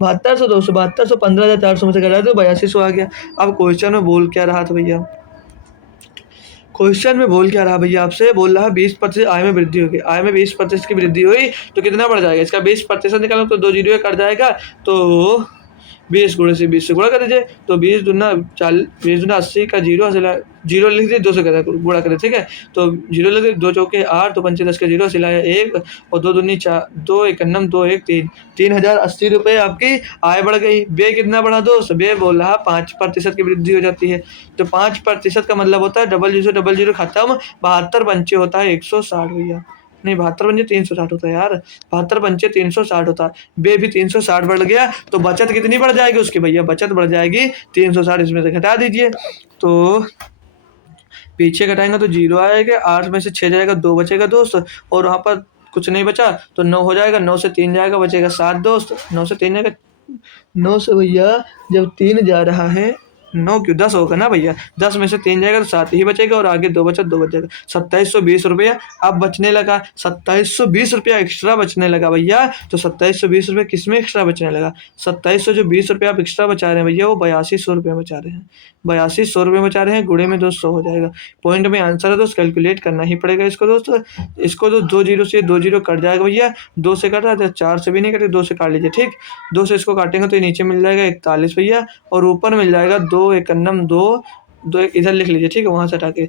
7200, 200 7200, 15,400 में से कर रहा था तो 8200 आ गया। अब क्वेश्चन में बोल क्या रहा था भैया, क्वेश्चन में बोल क्या रहा भैया, आपसे बोल रहा 20% आय में वृद्धि होगी, आय में 20% की वृद्धि हुई तो कितना बढ़ जाएगा, इसका 20% निकालो तो 2 जीरो कट जाएगा, तो 20 गुणे से 20 से गुणा कर दीजिए तो 20 दूना 40, 20 दूना 80 का जीरो लिख दीजिए, 2 से गुणा करें, ठीक है। तो जीरो लिख दीजिए, 2 चौके 8, तो 5 10 का जीरो सिलाया 1 और 2 दूनी 4, 2 1 2 1 3, 3080 रुपये आपकी आय बढ़ गई। व्यय कितना बढ़ा दोस्त, व्यय बोल रहा 5% की वृद्धि हो जाती है, तो 5% का मतलब होता है डबल जीरो खत्म, 72 पंचे होता है 160 भैया, नहीं 72 पंचे 360 होता है यार, 72 पंचे 360 होता है, व्यय भी 360 बढ़ गया तो बचत कितनी बढ़ जाएगी उसकी भैया, बचत बढ़ जाएगी 360, इसमें से घटा दीजिए तो पीछे घटाएंगे तो जीरो आएगा, 8 में से 6 जाएगा 2 बचेगा दोस्त, और वहाँ पर कुछ नहीं बचा तो 9 हो जाएगा, 9 से 3 जाएगा बचेगा 7 दोस्त, 9 से 3 जाएगा, 9 से भैया जब 3 जा रहा है 9 क्यों 10 होगा ना भैया, 10 में से 3 जाएगा तो 7 ही बचेगा और आगे 2 बचा 2 बचेगा, 2720 रुपया अब बचने लगा, 2720 रुपया एक्स्ट्रा बचने लगा भैया। तो 2720 रुपये किस में एक्स्ट्रा बचने लगा, 2720 रुपये आप एक्स्ट्रा बचा रहे हैं भैया, वो 8200 रुपये बचा रहे हैं, 8200 रुपये बचा रहे हैं, गुणे में 200 हो जाएगा। पॉइंट में आंसर है दोस्त, कैलकुलेट करना ही पड़ेगा इसको दोस्त, इसको तो 2 जीरो से 2 जीरो कट जाएगा भैया, 2 से कट रहा था, 4 से भी नहीं कटे, 2 से काट लीजिए, ठीक, 2 से इसको काटेंगे तो ये नीचे मिल जाएगा 41 भैया और ऊपर मिल जाएगा 2 2 एकन्नम 2, 2 इधर लिख लीजिए, ठीक है, वहाँ से हटा के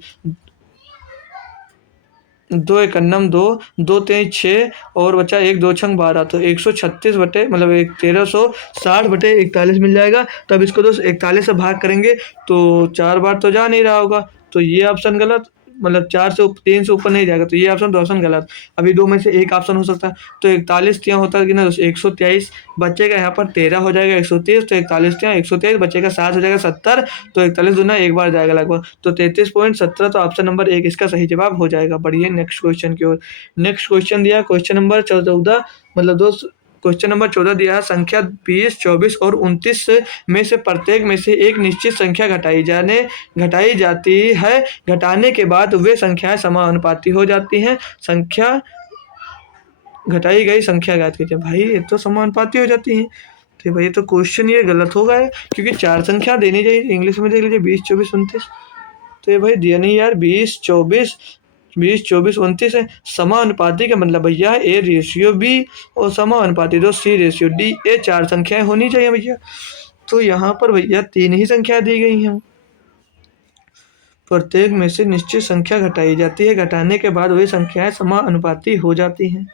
2 एकन्नम 2, 2 तेईस 6 और बचा 1 2 छंग 12, तो 136 बटे मतलब 1360 बटे 41 मिल जाएगा। तो अब इसको दोस्त 41 से भाग करेंगे तो 4 बार तो जा नहीं रहा होगा, तो ये ऑप्शन गलत, मतलब 4 से 3 से ऊपर नहीं जाएगा, तो ये ऑप्शन तो ऑप्शन गलत। अभी दो में से एक ऑप्शन हो सकता है, तो 41 यहाँ होता है कि ना दोस्त 123 बचेगा, यहाँ पर 13 हो जाएगा 130, तो 41 यहाँ 123 बचेगा 7 हो जाएगा 70, तो 41 दूना एक बार जाएगा लगभग, तो 33.17, तो ऑप्शन नंबर 1 इसका सही जवाब हो जाएगा। बढ़िया, नेक्स्ट क्वेश्चन की ओर। नेक्स्ट क्वेश्चन दिया क्वेश्चन नंबर 14, मतलब दोस्त क्वेश्चन नंबर 14 दिया है, संख्या 20, 24 और 29 में से प्रत्येक में से एक निश्चित संख्या घटाई जाती है, घटाने के बाद वे संख्याएं समानुपाती हो जाती हैं। संख्या घटाई गई संख्या ज्ञात कीजिए। भाई ये तो समानुपाती हो जाती हैं, तो भाई तो क्वेश्चन ये गलत होगा है, क्योंकि 4 संख्या देनी चाहिए। इंग्लिश में देख लीजिए 20, 24, 29, तो ये भाई दिया नहीं यार, 20, 24, 29 है। समानुपाती का मतलब भैया ए रेशियो बी और समानुपाती तो सी रेशियो डी, ये 4 संख्याएं होनी चाहिए भैया। तो यहाँ पर भैया 3 ही संख्या दी गई हैं, प्रत्येक में से निश्चित संख्या घटाई जाती है, घटाने के बाद वही संख्याएं समानुपाती हो जाती हैं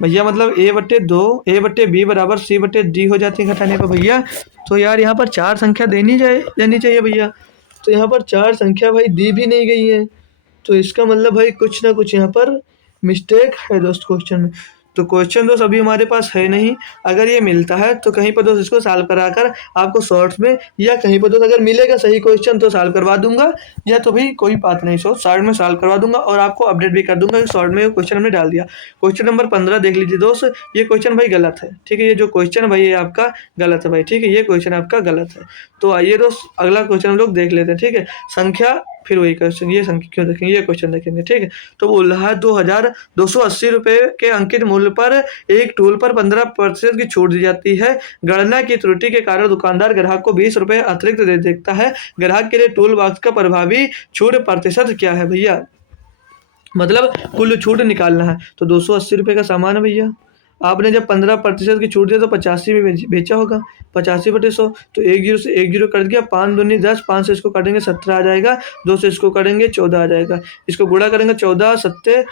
भैया, मतलब a/2 a/b बराबर c/d हो जाती है घटाने पर भैया। तो यार यहाँ पर 4 संख्या देनी चाहिए भैया, तो यहाँ पर 4 संख्या भाई दी भी नहीं गई है, तो इसका मतलब भाई कुछ ना कुछ यहाँ पर मिस्टेक है दोस्त क्वेश्चन में। तो क्वेश्चन दोस्त अभी हमारे पास है नहीं, अगर ये मिलता है तो कहीं पर दोस्त इसको सॉल्व कराकर आपको शॉर्ट्स में या कहीं पर दोस्त अगर मिलेगा सही क्वेश्चन तो सॉल्व करवा दूंगा, या तो भाई कोई बात नहीं, शॉर्ट में सॉल्व करवा दूंगा और आपको अपडेट भी कर दूंगा कि शॉर्ट में क्वेश्चन हमने डाल दिया। क्वेश्चन नंबर 15 देख लीजिए दोस्त, ये क्वेश्चन भाई गलत है, ठीक है, ये जो क्वेश्चन भाई ये आपका गलत है भाई, ठीक है, ये क्वेश्चन आपका गलत है। तो आइए दोस्त अगला क्वेश्चन हम लोग देख लेते हैं, ठीक है। संख्या, फिर वही क्वेश्चन, ये संख्या क्यों देखेंगे, ये क्वेश्चन देखेंगे, ठीक है। तो बोल रहा है 2280 रुपये के अंकित मूल्य पर एक टूल पर 15% की छूट दी जाती है। गणना की त्रुटि के कारण दुकानदार ग्राहक को 20 रुपये अतिरिक्त दे देता है। ग्राहक के लिए टूल बॉक्स का प्रभावी छूट प्रतिशत क्या है भैया, मतलब कुल छूट निकालना है। तो 280 रुपये का सामान है भैया, आपने जब 15% की छूट दी तो 85 में बेचा होगा, 85/100, तो 1 जीरो से 1 जीरो कट गया, 5 दूनी 10, 5 से इसको काटेंगे 17 आ जाएगा, 2 से इसको काटेंगे 14 आ जाएगा, इसको गुणा करेंगे 14 सत्ते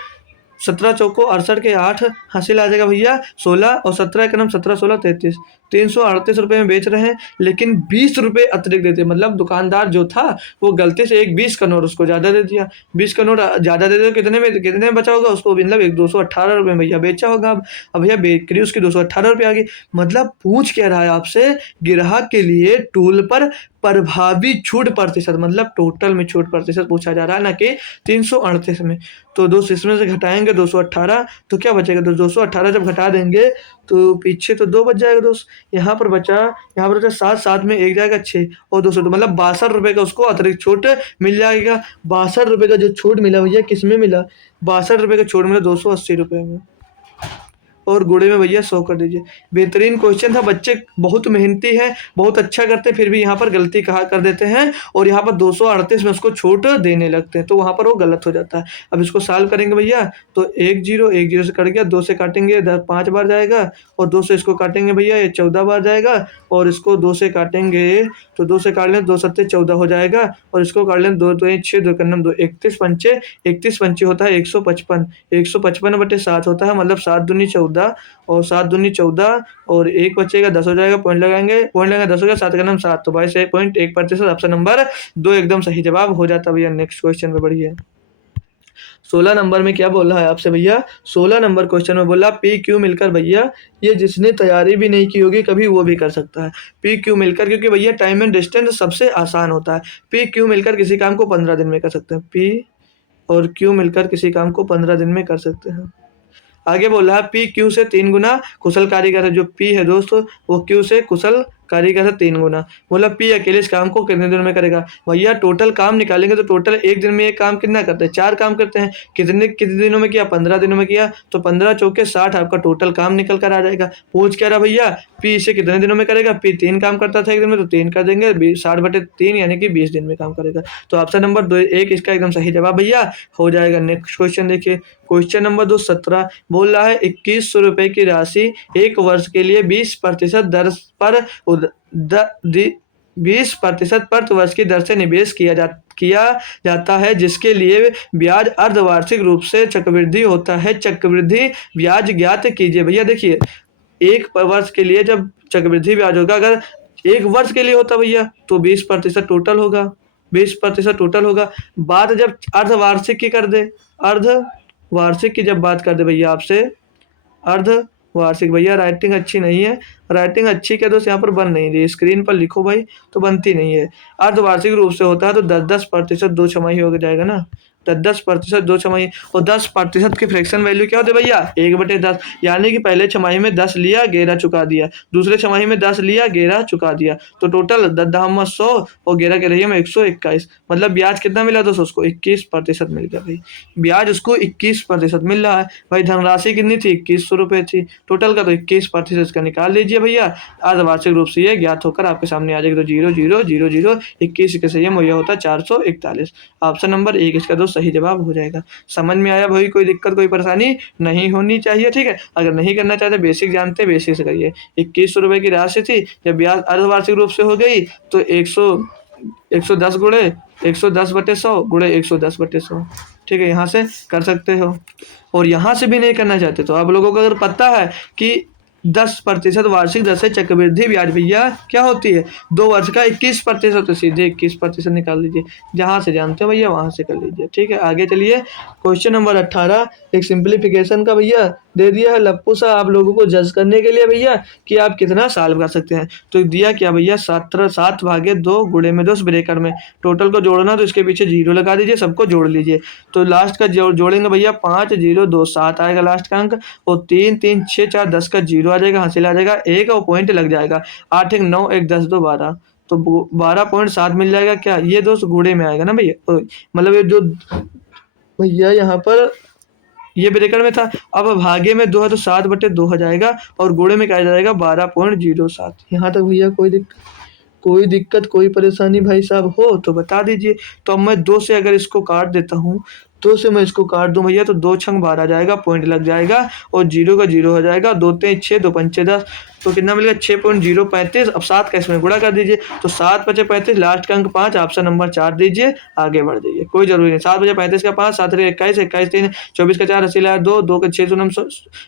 17 चौको 68 के 8 हासिल आ जाएगा भैया 16, और 17 एक नम 17 16 33, 338 रुपये में बेच रहे हैं, लेकिन 20 रुपये अतिरिक्त देते, मतलब दुकानदार जो था वो गलती से एक 20 का नोट उसको ज़्यादा दे दिया, 20 का नोट ज़्यादा दे दिया, कितने में बचा होगा उसको, मतलब एक 218 रुपये में भैया बेचा होगा। अब भैया बिक्री उसकी 218 रुपये आ गई, मतलब पूछ क्या रहा है आपसे, ग्राहक के लिए टूल पर प्रभावी छूट प्रतिशत, मतलब टोटल में छूट प्रतिशत पूछा जा रहा है, ना कि 338 में। तो दोस्त इसमें से घटाएंगे 218, तो क्या बचेगा दोस्त, 218 जब घटा देंगे तो पीछे तो 2 बच जाएगा दोस्त, यहाँ पर बचा 7, 7 में 1 जाएगा 6 और 200, तो मतलब 62 रुपये का उसको अतिरिक्त छूट मिल जाएगा। 62 रुपये का जो छूट मिला भैया किस में मिला, 62 रुपये का छूट मिला 280 रुपये में, और गुड़े में भैया 100 कर दीजिए। बेहतरीन क्वेश्चन था, बच्चे बहुत मेहनती हैं, बहुत अच्छा करते, फिर भी यहाँ पर गलती कहा कर देते हैं और यहाँ पर 238 में उसको छूट देने लगते हैं, तो वहाँ पर वो गलत हो जाता है। अब इसको सॉल्व करेंगे भैया, तो 1 जीरो से कट गया, 2 से काटेंगे 5 बार जाएगा, और 2 से इसको काटेंगे भैया ये 14 बार जाएगा, और इसको 2 से काटेंगे तो 2 से काट लें 2 सत्ते 14 हो जाएगा, और इसको काट लें 2 2 6 2 कन्नम 2 31 पंचे होता है 155, 155/7 होता है, मतलब 7 दूनी 14 और 7 दूनी 14 और 1 बचेगा 10 हो जाएगा, पॉइंट लगाएंगे 10 हो गया, 7 का नाम 7, तो 22.1%, ऑप्शन नंबर 2 एकदम सही जवाब हो जाता भैया। नेक्स्ट क्वेश्चन पे बढ़िए, 16 नंबर में क्या बोल रहा है आपसे भैया, 16 नंबर क्वेश्चन में बोला पी क्यू मिलकर भैया, ये जिसने तैयारी भी नहीं की होगी कभी वो भी कर सकता है। पी क्यू मिलकर, क्योंकि भैया टाइम एंड डिस्टेंस सबसे आसान होता है, पी क्यू मिलकर किसी काम को 15 दिन में कर सकते हैं, पी और क्यू मिलकर किसी काम को 15 दिन में कर सकते हैं। आगे बोल रहा है पी क्यू से 3 गुना कुशल कारीगर है, जो पी है दोस्तों वो क्यू से कुशल कारीगर है 3 गुना, बोला पी अकेले इस काम को कितने दिन में करेगा। भैया टोटल काम निकालेंगे तो टोटल एक दिन में एक काम कितना करते हैं, 4 काम करते हैं, कितने दिनों में किया, 15 दिनों में किया, तो 15 चौके 60 आपका टोटल काम निकल कर आ जाएगा। पूछ क्या रहा भैया, पी इसे कितने दिनों में करेगा, पी 3 काम करता था एक दिन में, तो 3 कर देंगे, 60/3 यानी कि 20 दिन में काम करेगा, तो ऑप्शन नंबर 2 1 इसका एकदम सही जवाब भैया हो जाएगा। नेक्स्ट क्वेश्चन देखिए, क्वेश्चन नंबर 2 17 बोल रहा है 2100 रुपये की राशि 1 वर्ष के लिए 20% दर पर 20% प्रति वर्ष की दर से निवेश किया जाता है, जिसके लिए ब्याज अर्धवार्षिक रूप से चक्रवृद्धि होता है। चक्रवृद्धि ब्याज ज्ञात कीजिए। भैया देखिए, एक वर्ष के लिए जब चक्रवृद्धि ब्याज होगा, अगर एक वर्ष के लिए होता भैया तो 20% टोटल होगा, 20% टोटल होगा। बात जब अर्धवार्षिक की कर दे, अर्धवार्षिक की जब बात कर दे भैया आपसे, अर्धवार्षिक, भैया राइटिंग अच्छी नहीं है, राइटिंग अच्छी क्या दोस्त यहाँ पर बन नहीं रही, स्क्रीन पर लिखो भाई तो बनती नहीं है। अर्धवार्षिक रूप से होता है तो 10% 2 छमाही हो जाएगा ना, 10% 2 छमाही, और 10% की फ्रैक्शन वैल्यू क्या होती है भैया, 1/10, यानी कि पहले छमाही में 10 लिया, गेरा चुका दिया, दूसरे छमाही में 10 लिया, गेरा चुका दिया, तो टोटल 10 100 और गेरा के रही में 121, मतलब ब्याज कितना मिला दोस्तों उसको, 21% मिल गया भाई, ब्याज उसको 21% मिल रहा है भाई। धनराशि कितनी थी, 2100 रुपये थी टोटल का, तो 21% इसका निकाल लीजिए भैया। अर्धवार्षिक रूप से ये ज्ञात होकर आपके सामने आ जाएगी, तो 0 0 0 0 21 के संयम यह होता है 441। ऑप्शन नंबर 1 इसका दोस्त सही जवाब हो जाएगा। समझ में आया भाई, कोई दिक्कत कोई परेशानी नहीं होनी चाहिए, ठीक है। अगर नहीं करना चाहते, बेसिक जानते, बेसिक से करिए। 2100 रुपये की राशि थी, जब ब्याज अर्धवार्षिक रूप से हो गई तो 110 गुणे 110/100 गुणे 110/100, ठीक है, यहाँ से कर सकते हो। और यहाँ से भी नहीं करना चाहते तो आप लोगों को अगर पता है कि 10% वार्षिक दर से चक्रवृद्धि ब्याज भैया क्या होती है, 2 वर्ष का 21%, तो सीधे 21% निकाल लीजिए, जहाँ से जानते हो भैया वहाँ से कर लीजिए, ठीक है। आगे चलिए, क्वेश्चन नंबर 18 एक सिंप्लीफिकेशन का भैया दे दिया है लप्पू सा आप लोगों को जज करने के लिए भैया कि आप कितना सॉल्व कर सकते हैं। तो दिया क्या भैया, 7/2 गुणे में 2 ब्रेकर में टोटल को जोड़ना, तो इसके पीछे 0 लगा दीजिए, सबको जोड़ लीजिए, तो लास्ट का जोड़ेंगे भैया 5 0 2 7 आएगा लास्ट का अंक, और 3 3 6 4 10 का 0 आ जाएगा, हासिल आ जाएगा 1 और पॉइंट लग जाएगा, 8 1 9 1 10 2 12, तो 12.7 मिल जाएगा। क्या ये दोस्त गुणे में आएगा ना भैया, मतलब ये जो भैया यहाँ पर ये ब्रेकर में था, अब भागे में 2 है तो 7/2 हो जाएगा, और गुणे में क्या जाएगा 12.07। यहाँ तक भैया कोई दिक्कत कोई परेशानी भाई साहब हो तो बता दीजिए। तो अब मैं 2 से अगर इसको काट देता हूँ, 2 से मैं इसको काट दूं भैया, तो 2 छंग 12 जाएगा, पॉइंट लग जाएगा, और 0 का 0 हो जाएगा, 2 3 6 2 5 10, तो कितना मिलेगा 6.035। अब 7 का इसमें गुणा कर दीजिए, तो 7 5 35, लास्ट का अंक 5, ऑप्शन नंबर 4 दीजिए, आगे बढ़ जाइए, कोई जरूरी नहीं। 7 5 35 का 5, 7 21 21 3 24 का 4 80 लाया 2 2 का 6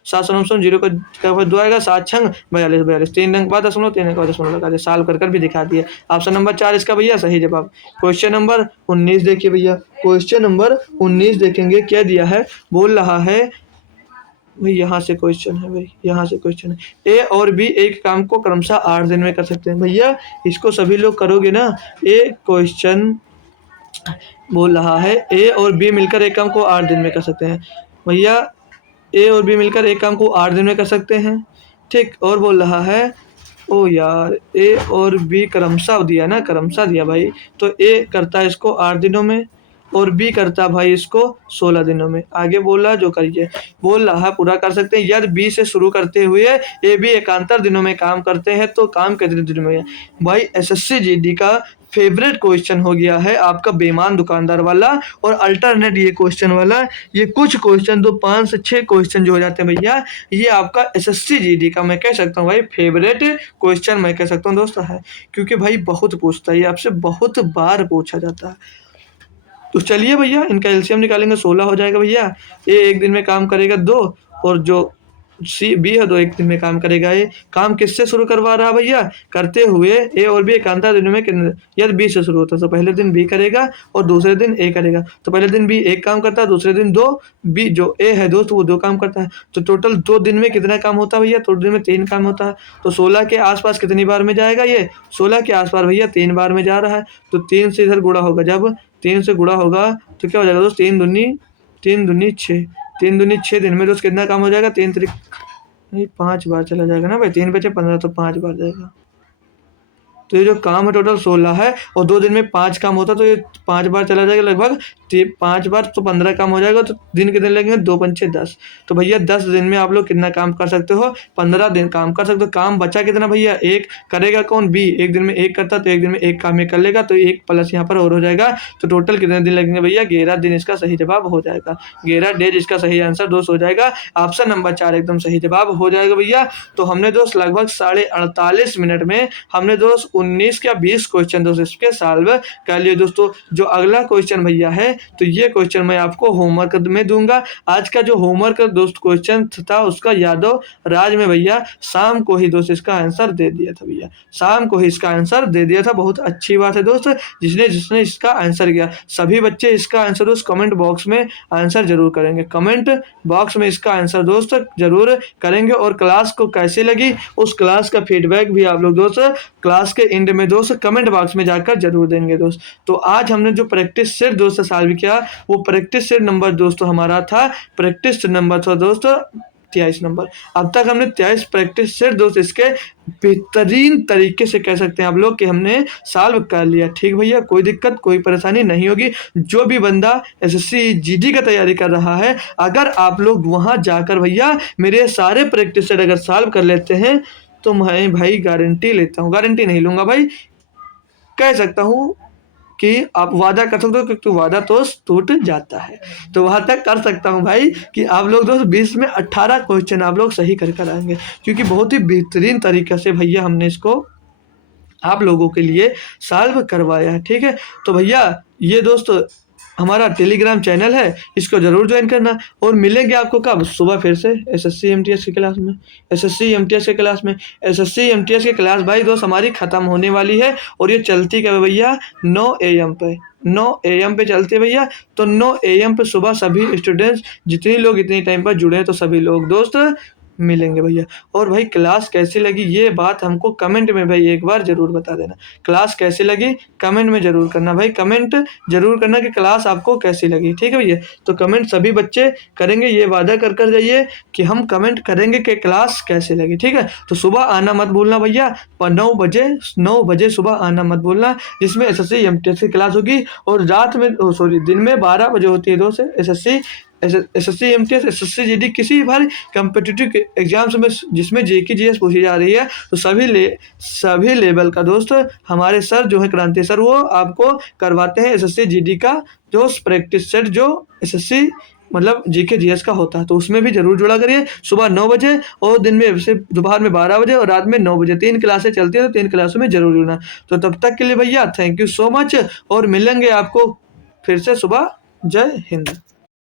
7 0 का 2 आएगा, 7 छंग 42 42, 3 अंक बाद 0 3 अंक बाद 0 लगा दिए, सॉल्व कर भी दिखा दिए। ऑप्शन नंबर 4 इसका भैया सही जवाब। क्वेश्चन नंबर 19 देखिए भैया, क्वेश्चन नंबर 19 देखेंगे क्या दिया है, बोल रहा है भाई, यहाँ से क्वेश्चन है भाई, यहाँ से क्वेश्चन है, ए और बी एक काम को क्रमशः 8 दिन में कर सकते हैं। भैया इसको सभी लोग करोगे ना, ए क्वेश्चन बोल रहा है ए और बी मिलकर एक काम को 8 दिन में कर सकते हैं भैया, ए और बी मिलकर एक काम को 8 दिन में कर सकते हैं, ठीक। और बोल रहा है, ओ यार, ए और बी क्रमशः दिया ना, क्रमशः दिया भाई, तो ए करता है इसको 8 दिनों में, और बी करता भाई इसको 16 दिनों में। आगे बोल रहा है जो करिए, बोल रहा है पूरा कर सकते हैं। यदि बी से शुरू करते हुए ए बी एकांतर दिनों में काम करते हैं तो काम कितने दिनों में है। भाई एसएससी जीडी का फेवरेट क्वेश्चन हो गया है आपका बेईमान दुकानदार वाला, और अल्टरनेट ये क्वेश्चन वाला, ये कुछ क्वेश्चन तो 5 से 6 क्वेश्चन जो हो जाते हैं भैया, ये आपका एसएससी जीडी का मैं कह सकता हूँ भाई फेवरेट क्वेश्चन मैं कह सकता हूँ दोस्त है, क्योंकि भाई बहुत पूछता है, आपसे बहुत बार पूछा जाता है। तो चलिए भैया इनका एलसीएम निकालेंगे, 16 हो जाएगा भैया। ए एक दिन में काम करेगा 2, और जो सी बी है 2 एक दिन में काम करेगा। ये काम किससे शुरू करवा रहा भैया, करते हुए ए और बी एकांतर दिनों में, यदि बी से शुरू होता है तो पहले दिन बी करेगा और दूसरे दिन ए करेगा, तो पहले दिन बी एक काम करता है, दूसरे दिन 2, बी जो ए है दोस्त वो 2 काम करता है, तो टोटल 2 दिन में कितना काम होता है भैया, तो दिन में 3 काम होता है। तो 16 के आसपास कितनी बार में जाएगा, ये 16 के आसपास भैया 3 बार में जा रहा है, तो 3 से इधर गुणा होगा, जब 3 से गुणा होगा तो क्या हो जाएगा दोस्त, 3 दूनी 6, 3 दूनी 6 दिन में दोस्त कितना काम हो जाएगा, 3 3 नहीं 5 बार चला जाएगा ना भाई, 3 बचे 15, तो 5 बार जाएगा। तो ये जो काम है टोटल 16 है, और 2 दिन में 5 काम होता है, तो ये 5 बार चला जाएगा लगभग, 5 बार तो 15 काम हो जाएगा, तो दिन कितने लगेंगे 2 पंचे 10, तो भैया 10 दिन में आप लोग कितना काम कर सकते हो, 15 दिन काम कर सकते हो। काम बचा कितना भैया, एक करेगा कौन, बी एक दिन में एक करता, तो एक दिन में एक काम ये कर लेगा, तो एक प्लस यहाँ पर और हो जाएगा, तो टोटल कितने दिन लगेंगे भैया, 11 दिन इसका सही जवाब हो जाएगा, 11 डेज इसका सही आंसर दोस्त हो जाएगा। ऑप्शन नंबर 4 एकदम सही जवाब हो जाएगा भैया। तो हमने दोस्त लगभग 48.5 मिनट में हमने दोस्त 19 या 20 क्वेश्चन दोस्तों इसके सॉल्व कर लिए दोस्तों। जो अगला क्वेश्चन भैया है तो ये क्वेश्चन मैं आपको होमवर्क में दूंगा। आज का जो होमवर्क दोस्त क्वेश्चन था उसका यादव राज में भैया शाम को ही दोस्त इसका आंसर दे दिया था भैया, शाम को ही इसका आंसर दे दिया था। बहुत अच्छी बात है दोस्त, जिसने इसका आंसर किया। सभी बच्चे इसका आंसर दोस्त कमेंट बॉक्स में आंसर जरूर करेंगे, कमेंट बॉक्स में इसका आंसर दोस्त जरूर करेंगे। और क्लास को कैसी लगी उस क्लास का फीडबैक भी आप लोग दोस्त क्लास के एंड में दोस्त कमेंट बॉक्स में जाकर जरूर देंगे दोस्त। तो आज हमने जो प्रैक्टिस सेट दोस्त सॉल्व किया वो प्रैक्टिस सेट नंबर दोस्तों हमारा था, प्रैक्टिस नंबर था दोस्त 23 नंबर। अब तक हमने 23 प्रैक्टिस सेट दोस्त इसके बेहतरीन तरीके से कह सकते हैं आप लोग कि हमने सॉल्व कर लिया। ठीक भैया, कोई दिक्कत कोई परेशानी नहीं होगी। जो भी बंदा एसएससी जीडी का तैयारी कर रहा है, अगर आप लोग वहां जाकर भैया मेरे सारे प्रैक्टिस सेट अगर सॉल्व कर लेते हैं तो मैं भाई गारंटी लेता हूँ, गारंटी नहीं लूंगा भाई, कह सकता हूँ कि आप वादा कर सकते हो क्योंकि वादा तो टूट जाता है। तो वहां तक कर सकता हूं भाई कि आप लोग दोस्त 20 में 18 क्वेश्चन आप लोग सही कर आएंगे, क्योंकि बहुत ही बेहतरीन तरीके से भैया हमने इसको आप लोगों के लिए सॉल्व करवाया है। ठीक है, तो भैया ये दोस्त हमारा टेलीग्राम चैनल है, इसको जरूर ज्वाइन करना। और मिलेंगे आपको कब, सुबह फिर से एसएससी एमटीएस की क्लास में, एसएससी एमटीएस के क्लास में। एसएससी एमटीएस की क्लास भाई दोस्त हमारी खत्म होने वाली है और ये चलती कब भैया 9 AM पे, 9 AM पे चलती है भैया। तो 9 AM पे सुबह सभी स्टूडेंट्स जितने लोग इतने टाइम पर जुड़े हैं तो सभी लोग दोस्त मिलेंगे भैया। और भाई क्लास कैसी लगी ये बात हमको कमेंट में भाई एक बार जरूर बता देना, क्लास कैसी लगी कमेंट में जरूर करना भाई, कमेंट जरूर करना कि क्लास आपको कैसी लगी। ठीक है भैया, तो कमेंट सभी बच्चे करेंगे, ये वादा कर कर जाइए कि हम कमेंट करेंगे कि क्लास कैसी लगी। ठीक है, तो सुबह आना मत भूलना भैया, 9 बजे सुबह आना मत भूलना, जिसमें एसएससी एमटीएस की क्लास होगी। और रात में दिन में 12 बजे होती है दोस्त एसएससी एमटीएस एसएससी जीडी किसी भी कम्पिटिटिव एग्जाम्स में जिसमें जेके जीएस पूछी जा रही है। तो सभी लेवल का दोस्त हमारे सर जो है क्रांति सर वो आपको करवाते हैं एसएससी जीडी का जो प्रैक्टिस सेट जो एसएससी मतलब जीके जीएस का होता है। तो उसमें भी जरूर जुड़ा करिए सुबह 9 बजे और दिन में से दोपहर में 12 बजे और रात में 9 बजे, 3 क्लासें चलती है तो 3 क्लासों में जरूर जुड़ना। तो तब तक के लिए भैया थैंक यू सो मच और मिलेंगे आपको फिर से सुबह। जय हिंद।